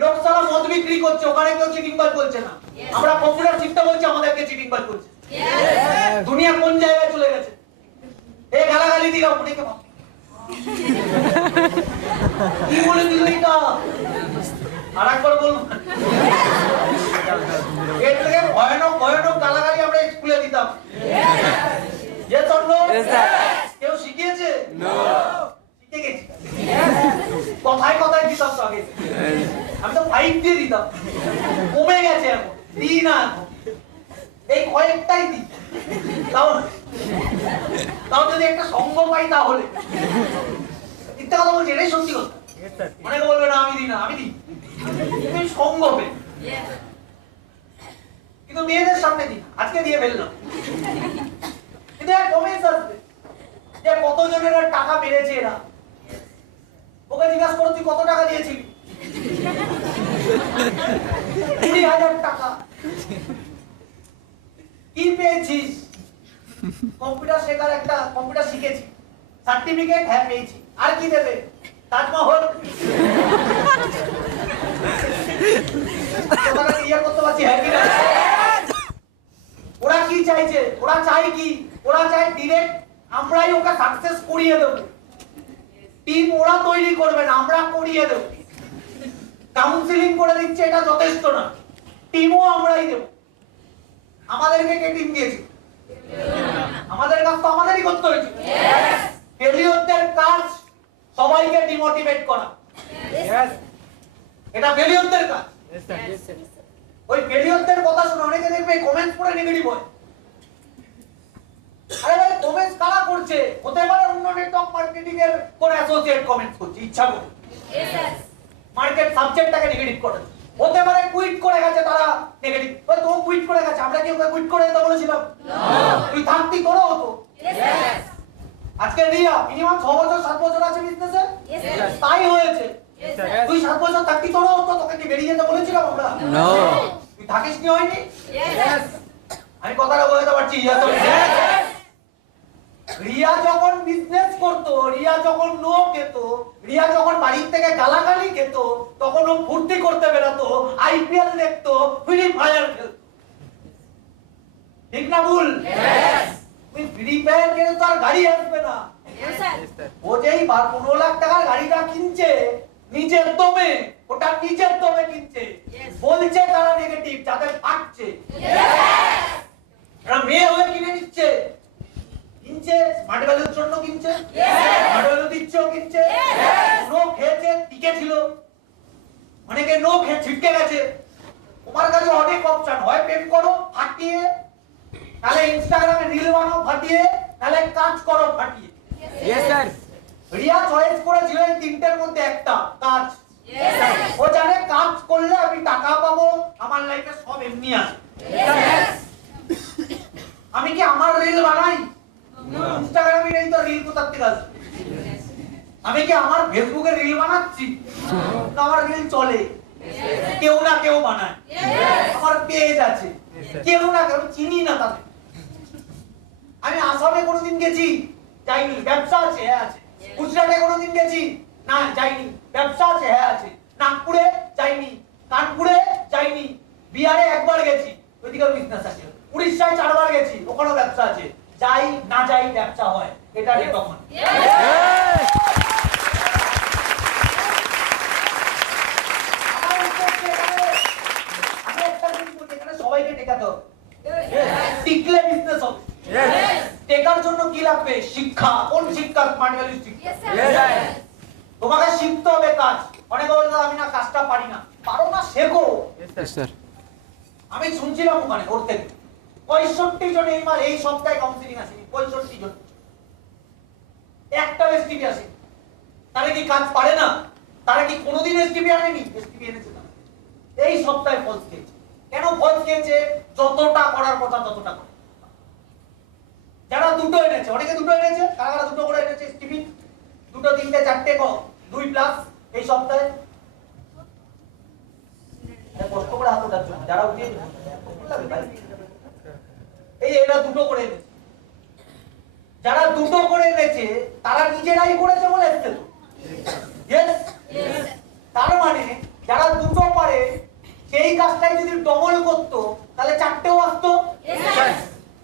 লোকসভা মদ বিক্রি করছে, ওখানে কেউ চিটিংবাজ বলছে না। আমরা পপুলার শিখতে বলছি, আমাদেরকে চিটিংবাজ বলছে। দুনিয়া কোন জায়গায় চলে গেছে? এই গালাগালি দিলাম, অনেকে কি বলে দিল এটা? আর একবার বলবো, এর থেকে ভয়ানক ভয়ানক গালাগালি আমরা স্কুলে দিতাম। কেউ শিখিয়েছে? শিখে গেছি, কথায় কথায় দিতাম তো আগে। আমি তো 5 দিয়ে দিতাম, কমে গেছে এখন, দিই না এই কয়েকটাই দিই। তাও যদি একটা সঙ্গ পাই তাহলে। মিথ্যা কথা বলছি, এটাই সত্যি কথা। অনেকে বলবে না আমি দিই না, আমি দিই, তুমি সঙ্গ পে। কিন্তু মেয়েদের সামনে দিই না, আজকে দিয়ে ফেললাম। কিন্তু কমেন্টস আসবে যে কতজনের টাকা মেরেছে এরা। ওকে জিজ্ঞাসা করো তুই কত টাকা দিয়েছিলি? 20,000 টাকা। কি পেয়েছিস? কম্পিউটার শেখার একটা কম্পিউটার শিখেছি, সার্টিফিকেট হ্যাঁ পেয়েছি। আর কি দেবে? তাজমহল। তোমরা ক্লিয়ার করতে পারছি হ্যাঁ কি না? ওরা কি চাইছে? ওরা চাই কি? ওরা চাই ডিরেক্ট আমরাই ওকে সাকসেস করিয়ে দেব। টিম ওরা তৈরি করবে না, আমরা করিয়ে দেব। কাউন্সিলিং করে দিচ্ছে, এটা যথেষ্ট না, টিমও আমরাই দেব। আমাদেরকে কে টিম দিয়েছে? আমাদের কাজ তো আমাদেরই করতে হয়েছে। ফেলিওরদের কাজ সবাইকে ডিমোটিভেট করা, এটা ফেলিওরদের কাজ। ওই ফেলিওরদের কথা শুনে অনেকে দেখবে কমেন্টস পড়ে নেগেটিভ হয়। আরে ভাই কমেন্টস কারা করছে? হতে পারে অন্য নেটওয়ার্ক মার্কেটিং এর কোন অ্যাসোসিয়েট কমেন্টস করছে ইচ্ছা করে। মার্কেট সাবজেক্টটাকে নেগেটিভ করেছে। হতে পারে কুইট করে গেছে তারা নেগেটিভ, ওই তো কুইট করে গেছে, আমরা কি ওকে কুইট করে দিতে বলেছিলাম? তুই থাকতি করো হতো। আজকে রিয়া মিনিমাম 6 বছর 7 বছর আছে বিজনেসে, তাই হয়েছে। তুই 7 বছর থাকতি করো হতো, তোকে কি বেরিয়ে যেতে বলেছিলাম আমরা? তুই থাকিস কি হয়নি? আমি কথাটা বলতে পারছি। রিয়া যখন বিজনেস করতো, রিয়া যখন নো খেত, রিয়া যখন বাড়ির থেকে গালাগালি খেত, তখন ও ফুর্তি করতে বেরোতো, আইপিএল দেখতো, ফ্রি ফায়ার খেলতো। ঠিক না ভুল? তুই ফ্রি ফায়ার খেলে তো আর গাড়ি আসবে না। ও যেই 15 লাখ টাকার গাড়িটা কিনছে নিজের দমে, ওটা নিজের দমে কিনছে, বলছে তারা নেগেটিভ, যাদের পাচ্ছে মেয়ে হয়ে কিনে নিচ্ছে, কিনছে স্মার্ট ভ্যালুর জন্য কিনছে, স্মার্ট ভ্যালু দিচ্ছেও কিনছে। নো খেয়েছে টিকে ছিল, অনেকে নো খেয়ে ছিটকে গেছে। তোমার কাছে অনেক অপশন, হয় প্রেম করো ফাটিয়ে, তাহলে ইনস্টাগ্রামে রিল বানাও ফাটিয়ে, তাহলে কাজ করো ফাটিয়ে। রিয়া চয়েস করেছিল এই তিনটের মধ্যে একটা, কাজ। ও জানে কাজ করলে আমি টাকা পাবো, আমার লাইফে সব এমনি আছে। আমি কি আমার রিল বানাই? ইনস্টাগ্রামে নেই তো রিল কোথা থেকে আসবে? আমি কি আমার ফেসবুকে রিল বানাচ্ছি? আমার রিল চলে, কেউ না কেউ বানায়। আমার পেজ আছে, কেউ না কেউ, চিনি না তাদের। আমি আসামে কোনোদিন গেছি? যাইনি, ব্যবসা আছে, হ্যাঁ আছে। গুজরাটে কোনোদিন গেছি? না যাইনি, ব্যবসা আছে, হ্যাঁ আছে। নাগপুরে যাইনি, কানপুরে যাইনি, বিহারে একবার গেছি, ওইদিকে বিজনেস আছে। উড়িষ্যায় 4 বার গেছি, ওখানেও ব্যবসা আছে। যাই না যাই ব্যবসা হয়, এটা রে তখন। সবাইকে টেকাতে হবে, টিকলে বিজনেস হবে। টেকার জন্য কি লাগবে? শিক্ষা। কোন শিক্ষা? স্মার্ট ভ্যালু শিক্ষা। তোমাকে শিখতে হবে কাজ। অনেকে বলে আমি না কাজটা পারি না, পারো না শেখো। আমি শুনছিলাম ওখানে ওর থেকে 65 জন এই সপ্তাহে কাউন্সিলিং আছে, 65 জন, একটা এসটিপি আছে। তারা কি কাজ পারে না? তারা কি কোনোদিন এসটিপি আনেনি? এসটিপি এনেছে না, এই সপ্তাহে ফলস খেয়েছে। কেন ফলস খেয়েছে? যতটা করার কথা ততটা করে। যারা দুটো এনেছে, অনেকে দুটো এনেছে, কারা কারা দুটো করে এনেছে এসটিপি? 2, 3, 4 2 প্লাস এই সপ্তাহে। কষ্ট করে হাত উঠাচ্ছ যারা উঠিয়ে এই এরা দুটো করে এনেছে। যারা দুটো করে এনেছে তারা নিজেরাই করেছে বলে এসছে তো। তার মানে যারা দুটো পারে সেই কাজটাই যদি ডবল করতো তাহলে 4টেও আসতো।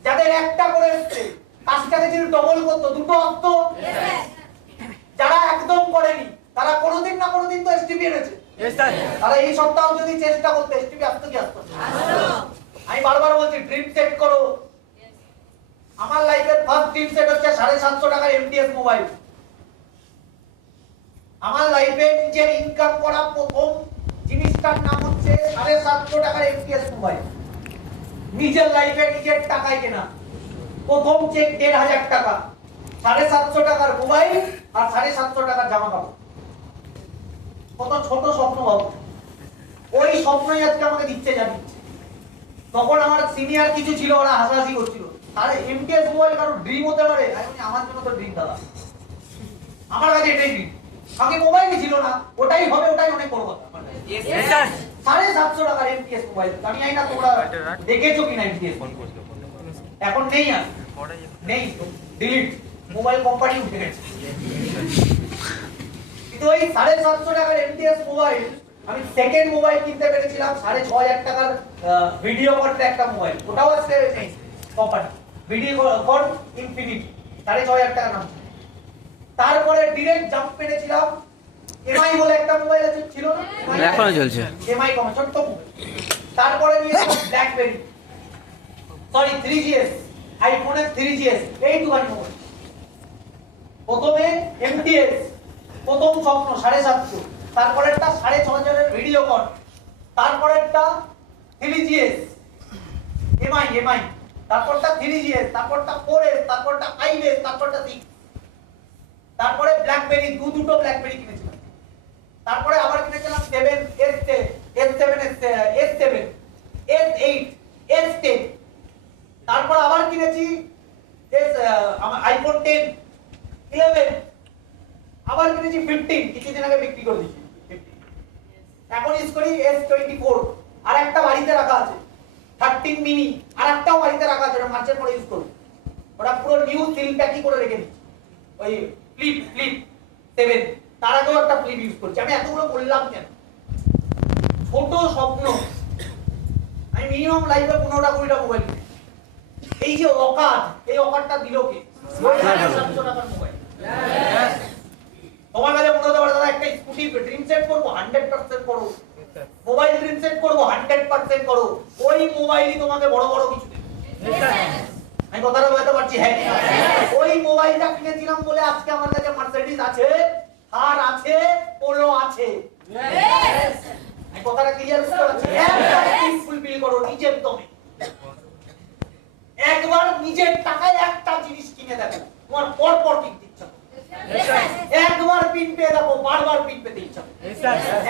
যাদের একটা করে এসছে কাজটাকে যদি ডবল করতো 2টো আসতো। যারা একদম করেনি তারা কোনোদিন না কোনোদিন তো এসটিপি এনেছে। তারা এই সপ্তাহ যদি চেষ্টা করতে এসটিপি আসতো কি আসতো? আমি বারবার বলছি ড্রিম সেট করো। আমার লাইফের ফার্স্ট ড্রিম সেট হচ্ছে 750 টাকার এমটিএস মোবাইল। আমার লাইফে নিজের ইনকাম করা প্রথম জিনিসটার নাম হচ্ছে 750 টাকার এমটিএস মোবাইল। নিজের লাইফে নিজের টাকায় কেনা প্রথম চেক 1,500 টাকা, 750 টাকার মোবাইল আর 750 টাকার জামা কাপড়। কত ছোট স্বপ্ন ভাবো। ওই স্বপ্নই আজকে আমাকে দিচ্ছে যা দিচ্ছে। তখন আমার সিনিয়র কিছু ছিল, ওরা হাসাহাসি করছিল, আরে এমটিএস মোবাইল কারো ড্রিম হতে পারে? আমার জন্য তো ড্রিম দাদা, আমার কাছে এটাই ড্রিম। আগে মোবাইলই ছিল না, ওটাই হবে, ওটাই অনেক বড় কথা। 750 টাকার এমটিএস মোবাইল। আমি জানি না তোমরা দেখেছো কিনা এমটিএস। এখন নেই, আর নেই, ডিলিট, মোবাইল কোম্পানি উঠে গেছে। কিন্তু ওই 750 টাকার এমটিএস মোবাইল আমি সেকেন্ড মোবাইল কিনতে পেরেছিলাম 6,500 টাকার ভিডিও কন্ট্রাক্ট একটা মোবাইল। ওটাও আছে নেই কোম্পানি, ভিডিও কন ইনফিনিটি, 6,500 টাকা নাম। তারপরে ডাইরেক্ট জাম্প পেরেছিলাম এমআই বলে একটা মোবাইল আছে, ছিল না? এখনো চলছে এমআই কম ছোট্ট মোবাইল। তারপরে নিয়েছিলাম ব্ল্যাকবেরি, সরি 3GS, আইফোনের 3GS, এই দুটো মোবাইল। প্রথমে এমটিএস, প্রথম স্বপ্ন 750, তারপরেরটা 6,500 এর ভিডিও কন, তারপরেরটা 3GS এমআই, তারপরটা 3GS, তারপরটা 4S, তারপরটা 5S, তারপরটা 6, তারপরে ব্ল্যাকবেরি, দুটো ব্ল্যাকবেরি কিনেছিলাম। তারপরে আবার কিনেছিলাম 7 S7 S7 S8 S10। তারপর আবার কিনেছি আমার আইফোন 10 11। আবার কিনেছি 15, কিছুদিন আগে বিক্রি করে দিয়েছি 15। এখন ইউজ করি S24, আর একটা বাড়িতে রাখা আছে 13 মিনি, আর একটাও বাড়িতে রাখা আছে, মার্চের পরে ইউজ করব। ওটা পুরো নিউ সিল প্যাকিং করে রেখে দিচ্ছি। ওই ফ্লিপ 7, তার আগেও একটা ফ্লিপ ইউজ করছি। আমি এতগুলো বললাম কেন? ছোট স্বপ্ন। আমি মিনিমাম লাইফে 15টা 20টা মোবাইল। এই যে অকাত, এই অকাতটা দিল কে? 700 টাকার মোবাইল। তোমার কাছে মনে হতে পারে দাদা একটা স্কুটি ড্রিম সেট করবো, 100% করো। মোবাইল ড্রিম সেট করবো, 100% করো। ওই মোবাইলই তোমাকে বড় বড় কিছু দেবে। আমি কথাটা বলতে পারছি? হ্যাঁ। ওই মোবাইলটা কিনেছিলাম বলে আজকে আমার কাছে মার্সিডিজ আছে, থার আছে, পোলো আছে। আমি কথাটা ক্লিয়ার করতে পারছি? একটা ফুলফিল করো নিজের দমে। একবার নিজের টাকায় একটা জিনিস কিনে দেখো, তোমার পর পর কিনতে ইচ্ছা হবে। একবার পিন পেয়ে দেখো, বারবার পিন পেতে ইচ্ছা হবে।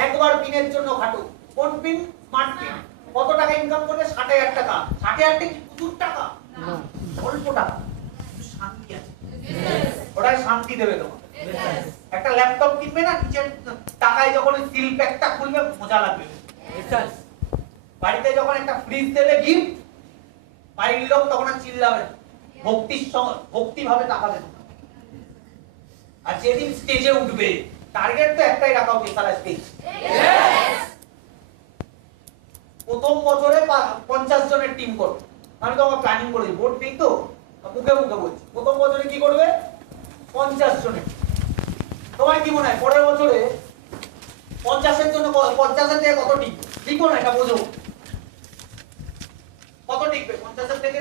একবার পিনের জন্য খাটো। কোন পিন? Smart pin. কত টাকা ইনকাম করবে? 60,000 টাকা। 60,000 টাকা কি প্রচুর টাকা? অল্প টাকা, শান্তি আছে। ওটাই শান্তি দেবে তোমাকে। একটা ল্যাপটপ কিনবে না, নিজের টাকায় যখন সিল প্যাকটা খুলবে মজা লাগবে। বাড়িতে যখন একটা ফ্রিজ দেবে গিফট, বাড়ির লোক তখন আর চিল্লাবে, ভক্তি ভাবে তাকাবে। আর যেদিন স্টেজে উঠবে, টার্গেট তো একটাই রাখা উচিত, সারা স্টেজ। প্রথম বছরে 50 জনের টিম করবে। আমি তো আমার প্ল্যানিং করেছি, বোর্ড নেই তো, মুখে মুখে বলছি। প্রথম বছরে কি করবে? 50 জনের। তোমার কি মনে হয় পরের বছরে 50-এর জন্য 50-এর থেকে কত টিক? লিখো না, এটা বোঝো। কত টিকবে 50-এর থেকে?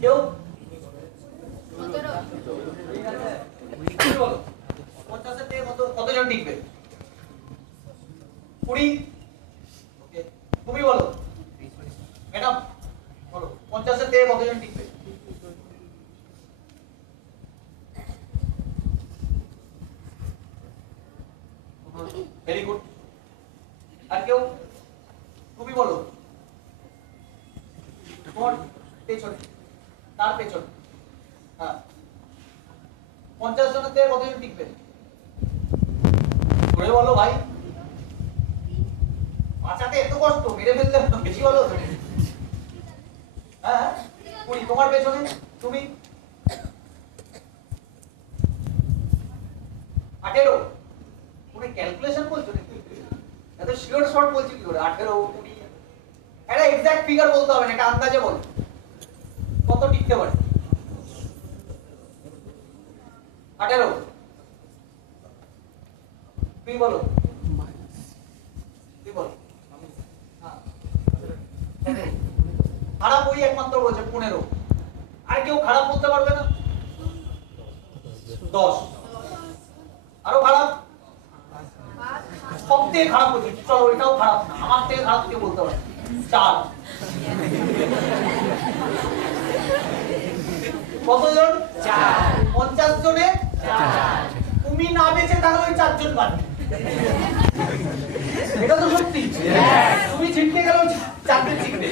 কেউ 50-এর থেকে কতজন টিকবে? 20। ওকে, তুমি বলো ম্যাডাম, বলো 50-এর থেকে কতজন টিকবে? Very good. আর কেউ? তুমি বলো। তোমার পেছনে, তার পেছনে। হ্যাঁ, 50 জনের থেকে কতজন টিকবে? ধরে বলো ভাই। বাঁচাতে এত কষ্ট, মেরে ফেললে বেশি বলো। হ্যাঁ, 20। তোমার পেছনে? তুমি 18। তুমি ক্যালকুলেশন বলছো নাকি? এত শিওর শর্ট বলছি কি করে? 18, 20। এটা এক্সাক্ট ফিগার বলতে হবে না, এটা আন্দাজে বল কত টিকতে পারে। 18। তুমি বলো। তুমি বলো। খারাপ ওই একমাত্র বলছে 15। আর কেউ খারাপ বলতে পারবে না? 10। আরো খারাপ? সবথেকে খারাপ বলছি, চলো এটাও খারাপ না, আমার থেকে খারাপ কেউ বলতে পারে? 4। কতজন? 4। 50 জনে 4। তুমি না বেঁচে তাহলে ওই 4 জন বাদ। এটা তো সত্যি। তুমি জিততে গেলে 4 জন জিতবে,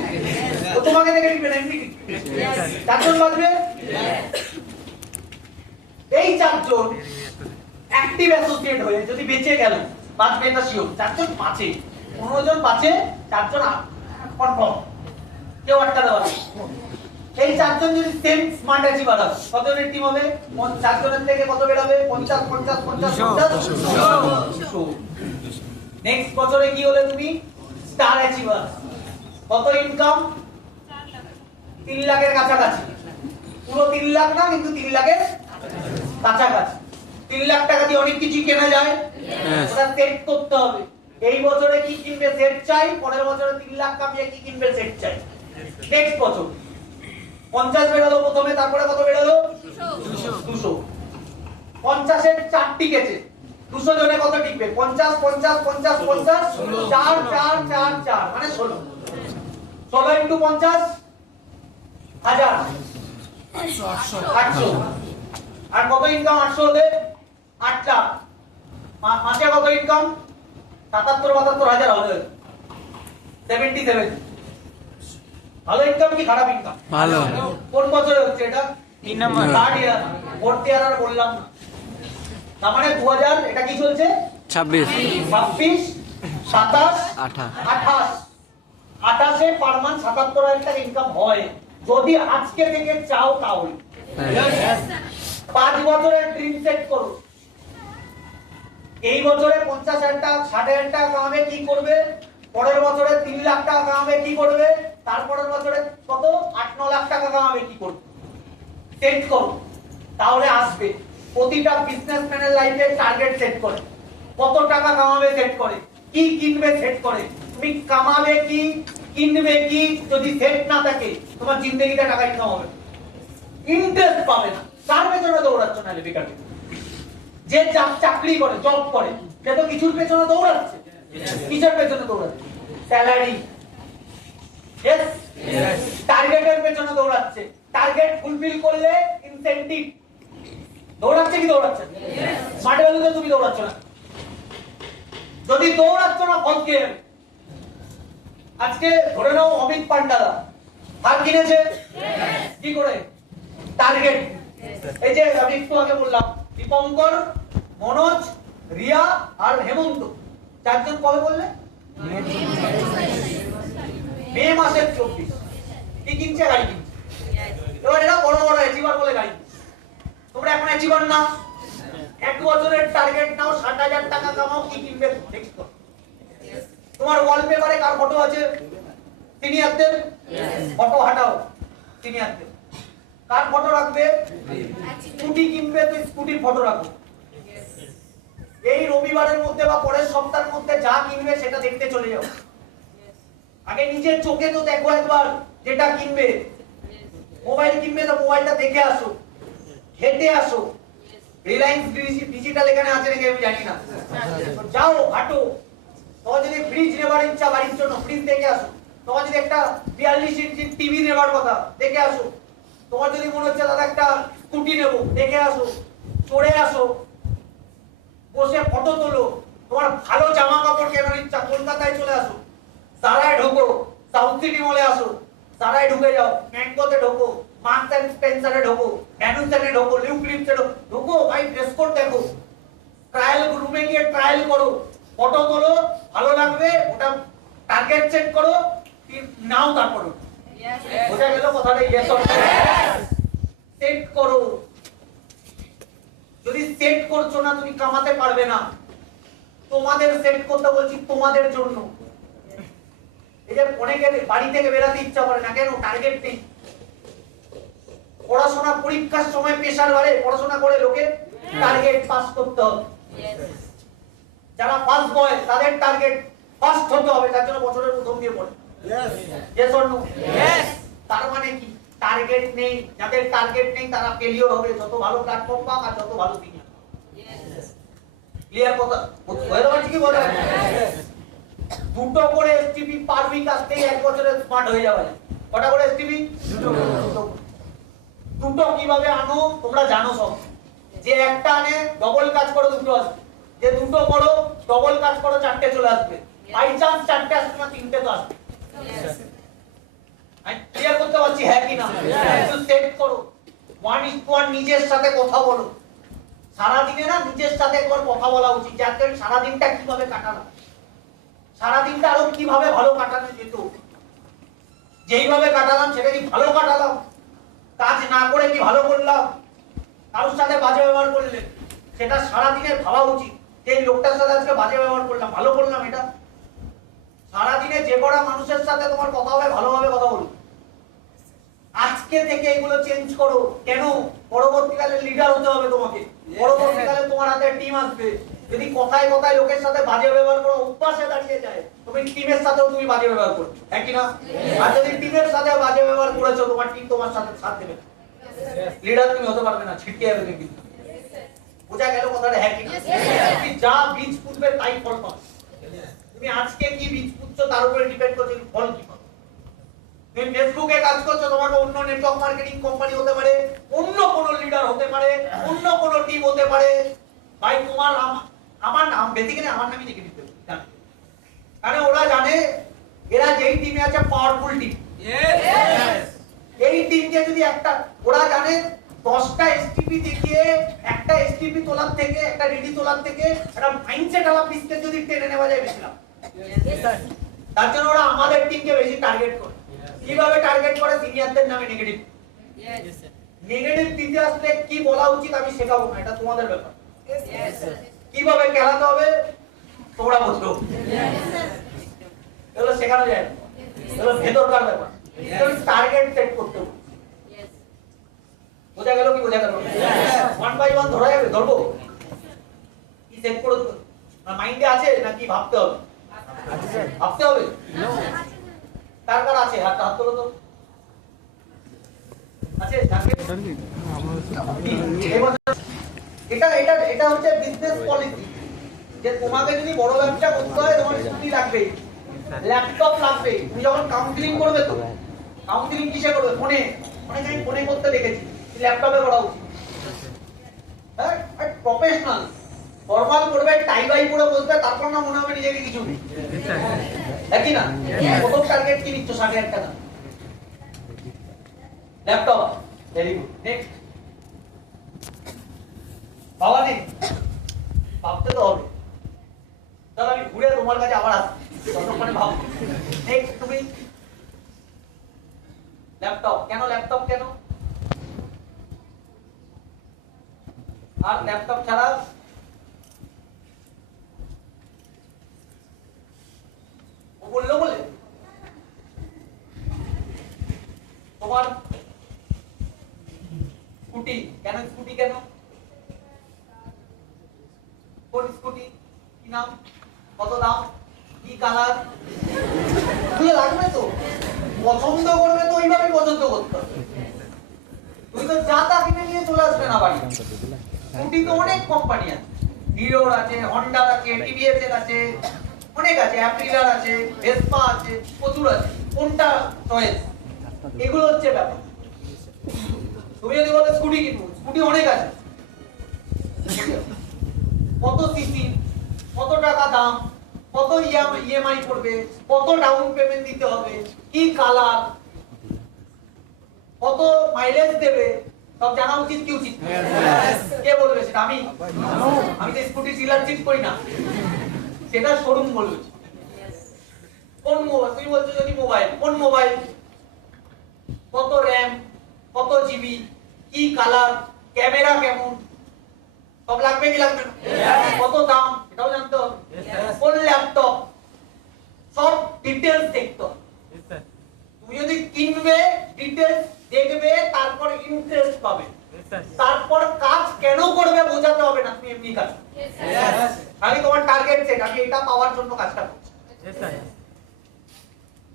ও তোমাকে দেখে জিতবে না, এমনি 4 জন বাঁচবে। এই 4 জন অ্যাক্টিভ অ্যাসোসিয়েট হয়ে যদি বেঁচে গেল, বাঁচবে এটা শিওর। 4 জন বাঁচে, 15 জন বাঁচে, 4 জন কনফার্ম, কেউ আটকাতে পারবে। এই 4 জন যদি সেম স্মার্ট অ্যাচিভার হয়, কত জনের টিম হবে? 4 জনের থেকে কত বেরোবে? 50 50 50 50। নেক্সট বছরে কি হলে তুমি স্টার অ্যাচিভার? কত ইনকাম? 3 লাখের কাছাকাছি। পুরো 3 লাখ না, কিন্তু 3 লাখের কাছাকাছি। 3 লাখ টাকা দিয়ে অনেক কিছু কেনা যায়, ওটা সেট করতে হবে। এই বছরে কি কিনবে সেট চাই, পরের বছরে 3 লাখ কামিয়ে কি কিনবে সেট চাই। নেক্সট বছর 50 বেরোলো প্রথমে, তারপরে কত বেরোলো? 200। 50-এর 4 টিকেছে, 200 জনে কত টিকবে? 50 50 50 50 4 4 4 4 মানে 16। 16 ইনটু 50 1000 800। আর কত ইনকাম 800 হলে 8 লাখ, মাসে কত ইনকাম 77-72 হাজার হবে, 77। ভালো ইনকাম কি খারাপ ইনকাম? ভালো। কোন বছরে হচ্ছে এটা? 3 নম্বর। থার্ড ইয়ার, ফোর্থ ইয়ার আর বললাম না। তার মানে 2000, এটা কি চলছে? 26 26, 27, 28 28 পার মান্থ 77,000 টাকা ইনকাম হয় যদি আজকে থেকে চাও তাহলে। 5 বছরের ড্রিম সেট করো। এই বছরে 50,000 টাকা 60,000 টাকা কামাবে, কি করবে? পরের বছরে 3 লাখ টাকা কামাবে, কি করবে? তারপরের বছরে কত 8-9 লাখ টাকা কামাবে, কি করবে? সেট করো, তাহলে আসবে। প্রতিটা বিজনেসম্যানের লাইফে টার্গেট সেট করে, কত টাকা কামাবে সেট করে, কি কিনবে সেট করে। তুমি কামাবে কি, কিনবে কি, যদি সেট না থাকে তোমার জিন্দেগিতে টাকা ইনকাম হবে, ইন্টারেস্ট পাবে না। কার পেছনে দৌড়াচ্ছ না বেকার? যে চাকরি করে, জব করে, সে তো কিছুর পেছনে দৌড়াচ্ছে। কিসের পেছনে দৌড়াচ্ছে? স্যালারি, यस, টার্গেটের পেছনে দৌড়াচ্ছে। টার্গেট ফুলফিল করলে ইনসেনটিভ। দৌড়াচ্ছে কি দৌড়াচ্ছে? স্মার্ট ভ্যালুতে তুমি দৌড়াচ্ছ না। যদি দৌড়াচ্ছ না ফল কে? আজকে ধরে নাও অমিত পান্ডাদা হার কিনেছে, কি করে? টার্গেট। এই যে আমি একটু আগে বললাম দীপঙ্কর, মনোজ, রিয়া আর হেমন্ত, চারজন কবে বললে? মে মাসের 24। কি কিনছে? গাড়ি কিনছে। এবার এরা বড় বড় অ্যাচিভার বলে গাড়ি। তোমরা এখন অ্যাচিভার না, 1 বছরের টার্গেট নাও, 60,000 টাকা কামাও, কি কিনবে? নেক্সট করো। তোমার ওয়ালপেপারে কার ফটো আছে? সিনিয়রদের ফটো হাটাও, সিনিয়রদের। কার ফটো রাখবে? স্কুটি কিনবে তো স্কুটির ফটো রাখো। এই রবিবারের মধ্যে বা পরের সপ্তাহের মধ্যে যা কিনবে সেটা দেখতে চলে যাও। আগে নিজের চোখে তো দেখো একবার যেটা কিনবে। মোবাইল কিনবে তো মোবাইলটা দেখে আসো, হেঁটে আসো। রিলায়েন্স ডিজিটাল এখানে আছে নাকি আমি জানি না, যাও হাঁটো। তোমার যদি ফ্রিজ নেবার ইচ্ছা বাড়ির জন্য, ফ্রিজ দেখে আসো। তোমার যদি একটা 42 ইঞ্চি টিভি নেবার কথা, দেখে আসো। তোমার যদি মনে হচ্ছে দাদা একটা স্কুটি নেবো, দেখে আসো, চড়ে আসো, বসে ফটো তোলো। তোমার ভালো জামা কাপড় কেনার ইচ্ছা, কলকাতায় চলে আসো, সারায় ঢোকো, সাউথ সিটি মলে আসো, সারায় ঢুকে যাও, ম্যাঙ্গোতে ঢোকো, মার্কস এন্ড স্পেন্সারে ঢোকো, ভ্যানুসনে ঢোকো, লিউ ক্লিপসে ঢোকো, ভাই ড্রেস কোড দেখো, ট্রায়াল রুমে গিয়ে ট্রায়াল করো, ফটো তোলো, ভালো লাগবে, ওটা টার্গেট সেট করো, নাও তারপর বোঝা গেল কথাটা? Yes or no? সেট করো। যদি সেট করছো না তুমি কামাতে পারবে না। তোমাদের সেট করতে বলছি, তোমাদের জন্য। এই যে অনেকের বাড়ি থেকে বেরাতে ইচ্ছা করে না, কেন? টার্গেট নেই। পড়াশোনা পরীক্ষার সময় প্রেসার বাড়ে, পড়াশোনা করে লোকে টার্গেট পাস করতে হবে। যারা পাস বয় তাদের টার্গেট ফার্স্ট হতে হবে, তার জন্য বছরের প্রথম দিয়ে পড়ে। Yes or no? ইয়েস। তার মানে কি? টার্গেট নেই। যাদের টার্গেট নেই তারা ফেলিওর হবে, যত ভালো প্ল্যাটফর্ম পাক আর যত ভালো সিনিয়র। ক্লিয়ার কথা? হয়ে যাবে কি বলে? দুটো করে এসটিপি পার উইক আসতেই 1 বছরে স্মার্ট হয়ে যাবে। কটা করে এসটিপি? দুটো কিভাবে আনো তোমরা জানো সব। যে একটা আনে ডবল কাজ করো, দুটো আসবে। যে দুটো করো ডবল কাজ করো, 4টে চলে আসবে। বাই চান্স 4টে আসবে না, 3টে তো আসবে। আমি ক্লিয়ার করতে পারছি হ্যাঁ কি না? একটু সেট করো। 1:1 নিজের সাথে কথা বলো। সারা দিনে না নিজের সাথে একবার কথা বলা উচিত, যে আজকে সারা দিনটা কিভাবে কাটালাম, সারা দিনটা আরো কিভাবে ভালো কাটানো যেত। যেইভাবে কাটালাম সেটা কি ভালো কাটালাম? কাজ না করে কি ভালো করলাম? কারোর সাথে বাজে ব্যবহার করলে সেটা সারা দিনে ভাবা উচিত, যে এই লোকটার সাথে আজকে বাজে ব্যবহার করলাম, ভালো করলাম এটা? সারা দিনে যে কটা মানুষের সাথে তোমার কথা হবে ভালোভাবে কথা বলো। আজকে থেকে এগুলো চেঞ্জ করো। কেন? পরবর্তীকালে লিডার হতে হবে তোমাকে। পরবর্তীকালে তোমার হাতে টিম আসবে। যদি কথায় কথায় লোকের সাথে বাজে ব্যবহার করো, অভ্যাসে দাঁড়িয়ে যায়, তুমি টিমের সাথেও তুমি বাজে ব্যবহার করছো, হ্যাঁ কি না? আর যদি টিমের সাথে বাজে ব্যবহার করেছো, তোমার টিম তোমার সাথে সাথ দেবে না, লিডার তুমি হতে পারবে না, ছিটকে যাবে তুমি। বোঝা গেল কথাটা? হ্যাঁ কি না? তুমি যা বীজ পুঁতবে তাই ফল পাবে। তুমি আজকে কি বীজ পুঁতছো তার উপরে ডিপেন্ড করছে ফল কি পাবে। তুমি ফেসবুকে কাজ করছো, তোমাকে অন্য নেটওয়ার্ক মার্কেটিং কোম্পানি হতে পারে, অন্য কোনো লিডার হতে পারে, অন্য কোনো টিম হতে পারে। ভাই তোমার আমার নাম বেসিক্যালি আমার নামই লিখে দিতে হবে, কারণ ওরা জানে এরা যেই টিমে আছে পাওয়ারফুল টিম। এই টিমকে যদি একটা ওরা জানে 10টা এসটিপি দেখিয়ে একটা এসটিপি তোলার থেকে একটা রেডি তোলার থেকে একটা মাইন্ডসেট আলা পিসকে যদি টেনে নেওয়া যায় বেশি লাভ। তার জন্য ওরা আমাদের টিমকে বেশি টার্গেট করে। কিভাবে টার্গেট করে? সিনিয়রদের নামে নেগেটিভ। নেগেটিভ দিতে আসলে কি বলা উচিত আমি শেখাবো না, এটা তোমাদের ব্যাপার। কিভাবে খেলাতে হবে তোমরা বুঝো, এগুলো শেখানো যায় না, এগুলো ভেতরকার ব্যাপার। টার্গেট সেট করতে হবে। বোঝা গেল কি বোঝা গেল? ওয়ান বাই ওয়ান ধরা যাবে? ধরবো কি সেট করে মাইন্ডে আছে নাকি ভাবতে হবে? ভাবতে হবে। কার কার আছে হাত হাত তোলো তো। আছে এটা এটা এটা হচ্ছে বিজনেস পলিসি, যে তোমাকে যদি বড় ব্যবসা করতে হয় তোমার স্কুটি লাগবে, ল্যাপটপ লাগবে। তুমি যখন কাউন্সিলিং করবে তো কাউন্সিলিং কিসে করবে? ফোনে। অনেক আমি ফোনে করতে দেখেছি, ল্যাপটপে করা উচিত। হ্যাঁ, প্রফেশনাল ফর্মাল করবে, টাই বাই পরে বসবে, তারপর না মনে হবে নিজেকে কিছু নেই। দেখি না প্রথম টার্গেট কি নিচ্ছ? 60,000 টাকা ল্যাপটপ। Very good. নেক্সট বাবা নেই, ভাবতে তো হবে। চলো আমি ঘুরে তোমার কাছে আবার আসছি, ততক্ষণে ভাবো। নেক্সট তুমি ল্যাপটপ। কেন ল্যাপটপ? কেন? আর ল্যাপটপ ছাড়া ও বললো বলে তোমার স্কুটি। কেন স্কুটি? কেন? কোন স্কুটি? কি নাম? কত দাম? কি কালার? তুই লাগবে তো, পছন্দ করবে তো ওইভাবে পছন্দ করতে হবে। তুই তো যা তা কিনে নিয়ে চলে আসবে না বাড়ি। স্কুটি তো অনেক কোম্পানি আছে, হিরোর আছে, হন্ডার আছে, টিভিএস এর আছে, অনেক আছে, অ্যাপ্রিলার আছে, ভেসপা আছে, প্রচুর আছে। কোনটা চয়েস? এগুলো হচ্ছে ব্যাপার। তুমি যদি বলো স্কুটি কিনবো, স্কুটি অনেক আছে। কত সিসি, কত টাকা দাম, কত ইএমআই পড়বে, কত ডাউন পেমেন্ট দিতে হবে, কি কালার, কত মাইলেজ দেবে, সব জানা উচিত কি উচিত? কে বলবে সেটা? আমি তো স্কুটি ডিলারশিপ করি না, সেটা শোরুম বলবে। কোন মোবাইল? তুমি বলছো যদি মোবাইল, কোন মোবাইল, কত র্যাম, কত জিবি, কি কালার, ক্যামেরা কেমন, সব লাগবে কি লাগবে না? কত দাম এটাও জানতে হবে। কোন ল্যাপটপ, সব ডিটেইলস দেখতে হবে। তুমি যদি কিনবে ডিটেইলস দেখবে, তারপর ইন্টারেস্ট পাবে, তারপর কাজ কেন করবে বোঝাতে হবে না, তুমি এমনি কাজ। আমি তোমার টার্গেট সেট, আমি এটা পাওয়ার জন্য কাজটা করছি।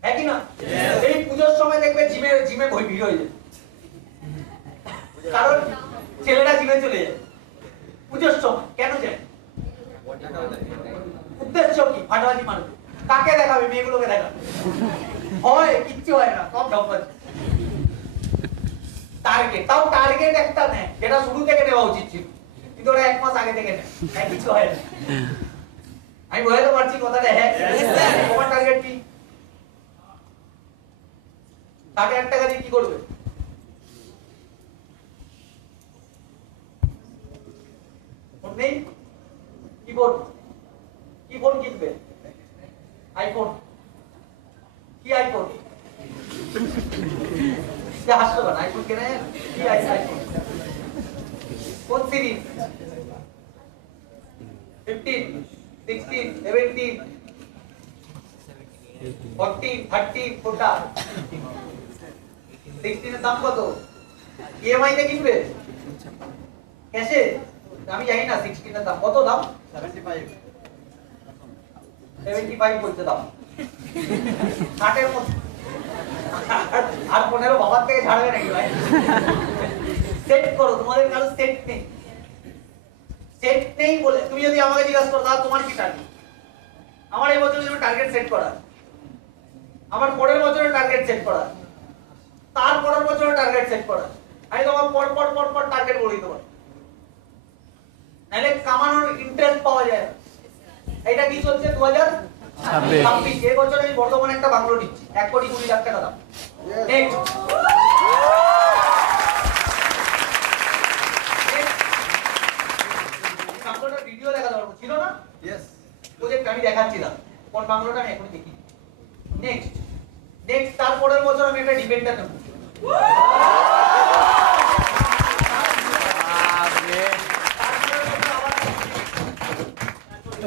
হ্যাঁ কি না? এই পূজোর সময় দেখবে জিমে ভিড় হয়ে যায়, কারণ ছেলেরা জিমে চলে যায় পুজোর সময়। কেন যায়? উদ্দেশ্য কি? ফাটাবাজি মারবে। কাকে দেখাবে? মেয়েগুলোকে দেখাবে। হয় কিচ্ছু হয় না, সব ঢপবাজ। টার্গেট, তাও টার্গেট একটা নেয় যেটা শুরু থেকে নেওয়া উচিত ছিল, কিন্তু ওরা 1 মাস আগে থেকে নেয়। হ্যাঁ, কিছু হয় না। আমি বোঝাতে পারছি কথাটা? হ্যাঁ। তোমার টার্গেট কি? 60,000 টাকা দিয়ে কি করবে? ফোন নেই? কি ফোন? কি ফোন কিনবে? আইফোন। কি আইফোন? হাসতে পারেন, আইফোন কেনে? কি আইফোন? কোন সিরিজ? 15, 16, 17, 14, 13, কোনটা? 16 এর দাম কত? ইএমআই তে কিনবে? ক্যাশে? আমি জানি না 16 এর দাম কত। দাম 75 বলতে দাম 60 এর মধ্যে। আর 15 বাবার থেকে ছাড়বে নাকি ভাই? সেট করো, তোমাদের কারো সেট নেই। সেট নেই বলে তুমি যদি আমাকে জিজ্ঞাসা করো তাহলে তোমার কি টার্গেট? আমার এই বছরের জন্য টার্গেট সেট করা, আমার পরের বছরের টার্গেট সেট করা, তারপরের বছর টার্গেট সেট করা। আমি তোমার পর টার্গেট বলে দিতে পারি, নাহলে কামানোর ইন্টারেস্ট পাওয়া যায় না। এটা কি চলছে 2026 এই বছর আমি বর্তমানে একটা বাংলো নিচ্ছি 1,20,00,000 টাকা দাম। নেক্সট বাংলোটার ভিডিও দেখা দরকার ছিল না? Yes. প্রজেক্ট আমি দেখাচ্ছিলাম কোন বাংলোটা আমি এখন দেখি। নেক্সট তারপরের বছর আমি একটা ডিপেন্ডার নেব।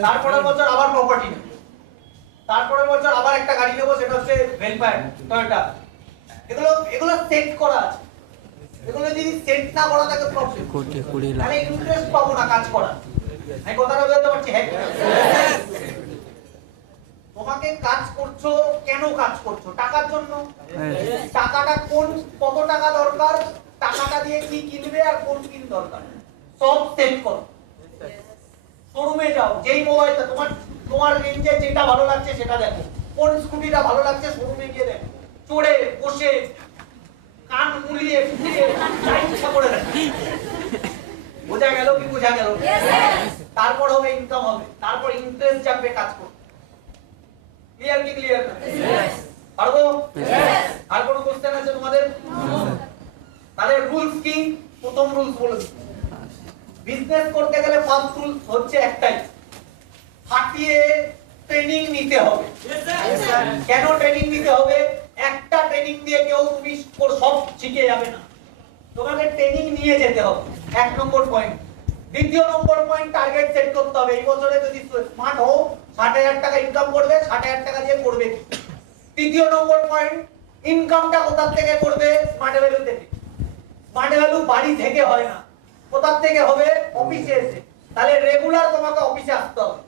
তারপরের বছর আবার প্রপার্টি নেব। তারপরের বছর আবার একটা গাড়ি নেব, সেটা হচ্ছে ভেলফায়ার টয়োটা। এগুলো সেট করা আছে। এগুলো যদি সেট না করা থাকে প্রবলেম, তাহলে ইন্টারেস্ট পাবো না কাজ করা। আমি কথাটা বলতে পারছি? হ্যাঁ, তোমাকে কাজ করছো, কেন কাজ করছো? টাকার জন্য। টাকাটা কত টাকা দরকার, টাকাটা দিয়ে কি কিনবে আর কোন স্কিল দরকার, সব সেট করো। শোরুমে যাও, যেই মোবাইলটা তোমার রেঞ্জে যেটা ভালো লাগছে সেটা দেখো। কোন স্কুটিটা ভালো লাগছে শোরুমে গিয়ে দেখো, চড়ে বসে কান মুড়িয়ে ফুলিয়ে যা ইচ্ছা করে দেখো। বোঝা গেল কি বোঝা গেল? তারপর হবে ইনকাম হবে, তারপর ইন্টারেস্ট যাবে কাজ করতে। ক্লিয়ার কি ক্লিয়ার না? পারবো? আর কোনো কোশ্চেন আছে তোমাদের? তাহলে রুলস কি? প্রথম রুলস বলে দিই, বিজনেস করতে গেলে ফার্স্ট রুল হচ্ছে একটাই, ফাটিয়ে ট্রেনিং নিতে হবে। কেন ট্রেনিং নিতে হবে? একটা ট্রেনিং দিয়ে কেউ তুমি সব শিখে যাবে না, তোমাকে ট্রেনিং নিয়ে যেতে হবে। 1 নম্বর পয়েন্ট। দ্বিতীয় নম্বর পয়েন্ট, টার্গেট সেট করতে হবে। এই বছরে যদি স্মার্ট হও 60,000 টাকা ইনকাম করবে, 60,000 টাকা দিয়ে করবে কি? তৃতীয় নম্বর পয়েন্ট, ইনকামটা কোথা থেকে করবে? স্মার্ট ভ্যালু থেকে। স্মার্ট ভ্যালু বাড়ি থেকে হয় না, কোথা থেকে হবে? অফিসে এসে। তাহলে রেগুলার তোমাকে অফিসে আসতে হবে।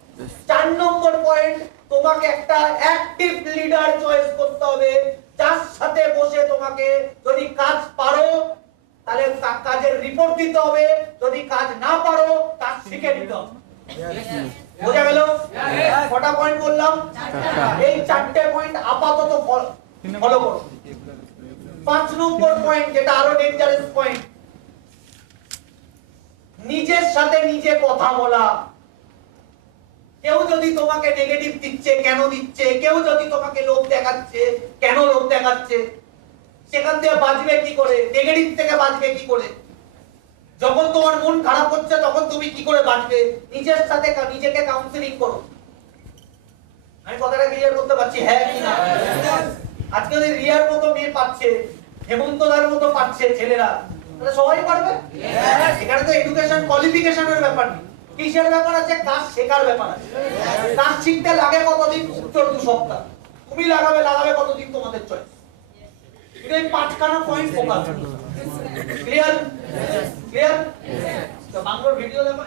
4 নম্বর পয়েন্ট, তোমাকে একটা অ্যাক্টিভ লিডার চয়েস করতে হবে, যার সাথে বসে তোমাকে যদি কাজ পারো তাহলে কাজের রিপোর্ট দিতে হবে, যদি কাজ না পারো কাজ শিখে নিতে হবে। বোঝা গেল? কটা পয়েন্ট বললাম? এই 4টে পয়েন্ট আপাতত ফলো করো। 5 নম্বর পয়েন্ট, যেটা আরো ডেঞ্জারাস পয়েন্ট, নিজের সাথে নিজে কথা বলা। কেউ যদি তোমাকে নেগেটিভ দিচ্ছে, কেন দিচ্ছে? কেউ যদি তোমাকে লোভ দেখাচ্ছে, কেন লোভ দেখাচ্ছে? সেখান থেকে বাঁচবে কি করে? নেগেটিভ থেকে বাঁচবে কি করে? যখন তোমার মন খারাপ হচ্ছে তখন তুমি কি করে বাঁচবে? নিজের সাথে নিজেকে কাউন্সেলিং করো। আমি কথাটা ক্লিয়ার করতে পারছি? হ্যাঁ কি না? আজকে যদি রিয়ার মতো মেয়ে পাচ্ছে, হেমন্তদার মতো পাচ্ছে ছেলেরা, তাহলে সবাই পারবে? এখানে তো এডুকেশন কোয়ালিফিকেশনের ব্যাপার নেই। কিসের ব্যাপার আছে? কাজ শেখার ব্যাপার আছে। কাজ শিখতে লাগে কতদিন? উত্তর 2 সপ্তাহ। তুমি লাগাবে কতদিন? তোমাদের চয়েস। এই 5খানা পয়েন্ট ফোকাস। ক্লিয়ার? তো বাংলার ভিডিও দেখো।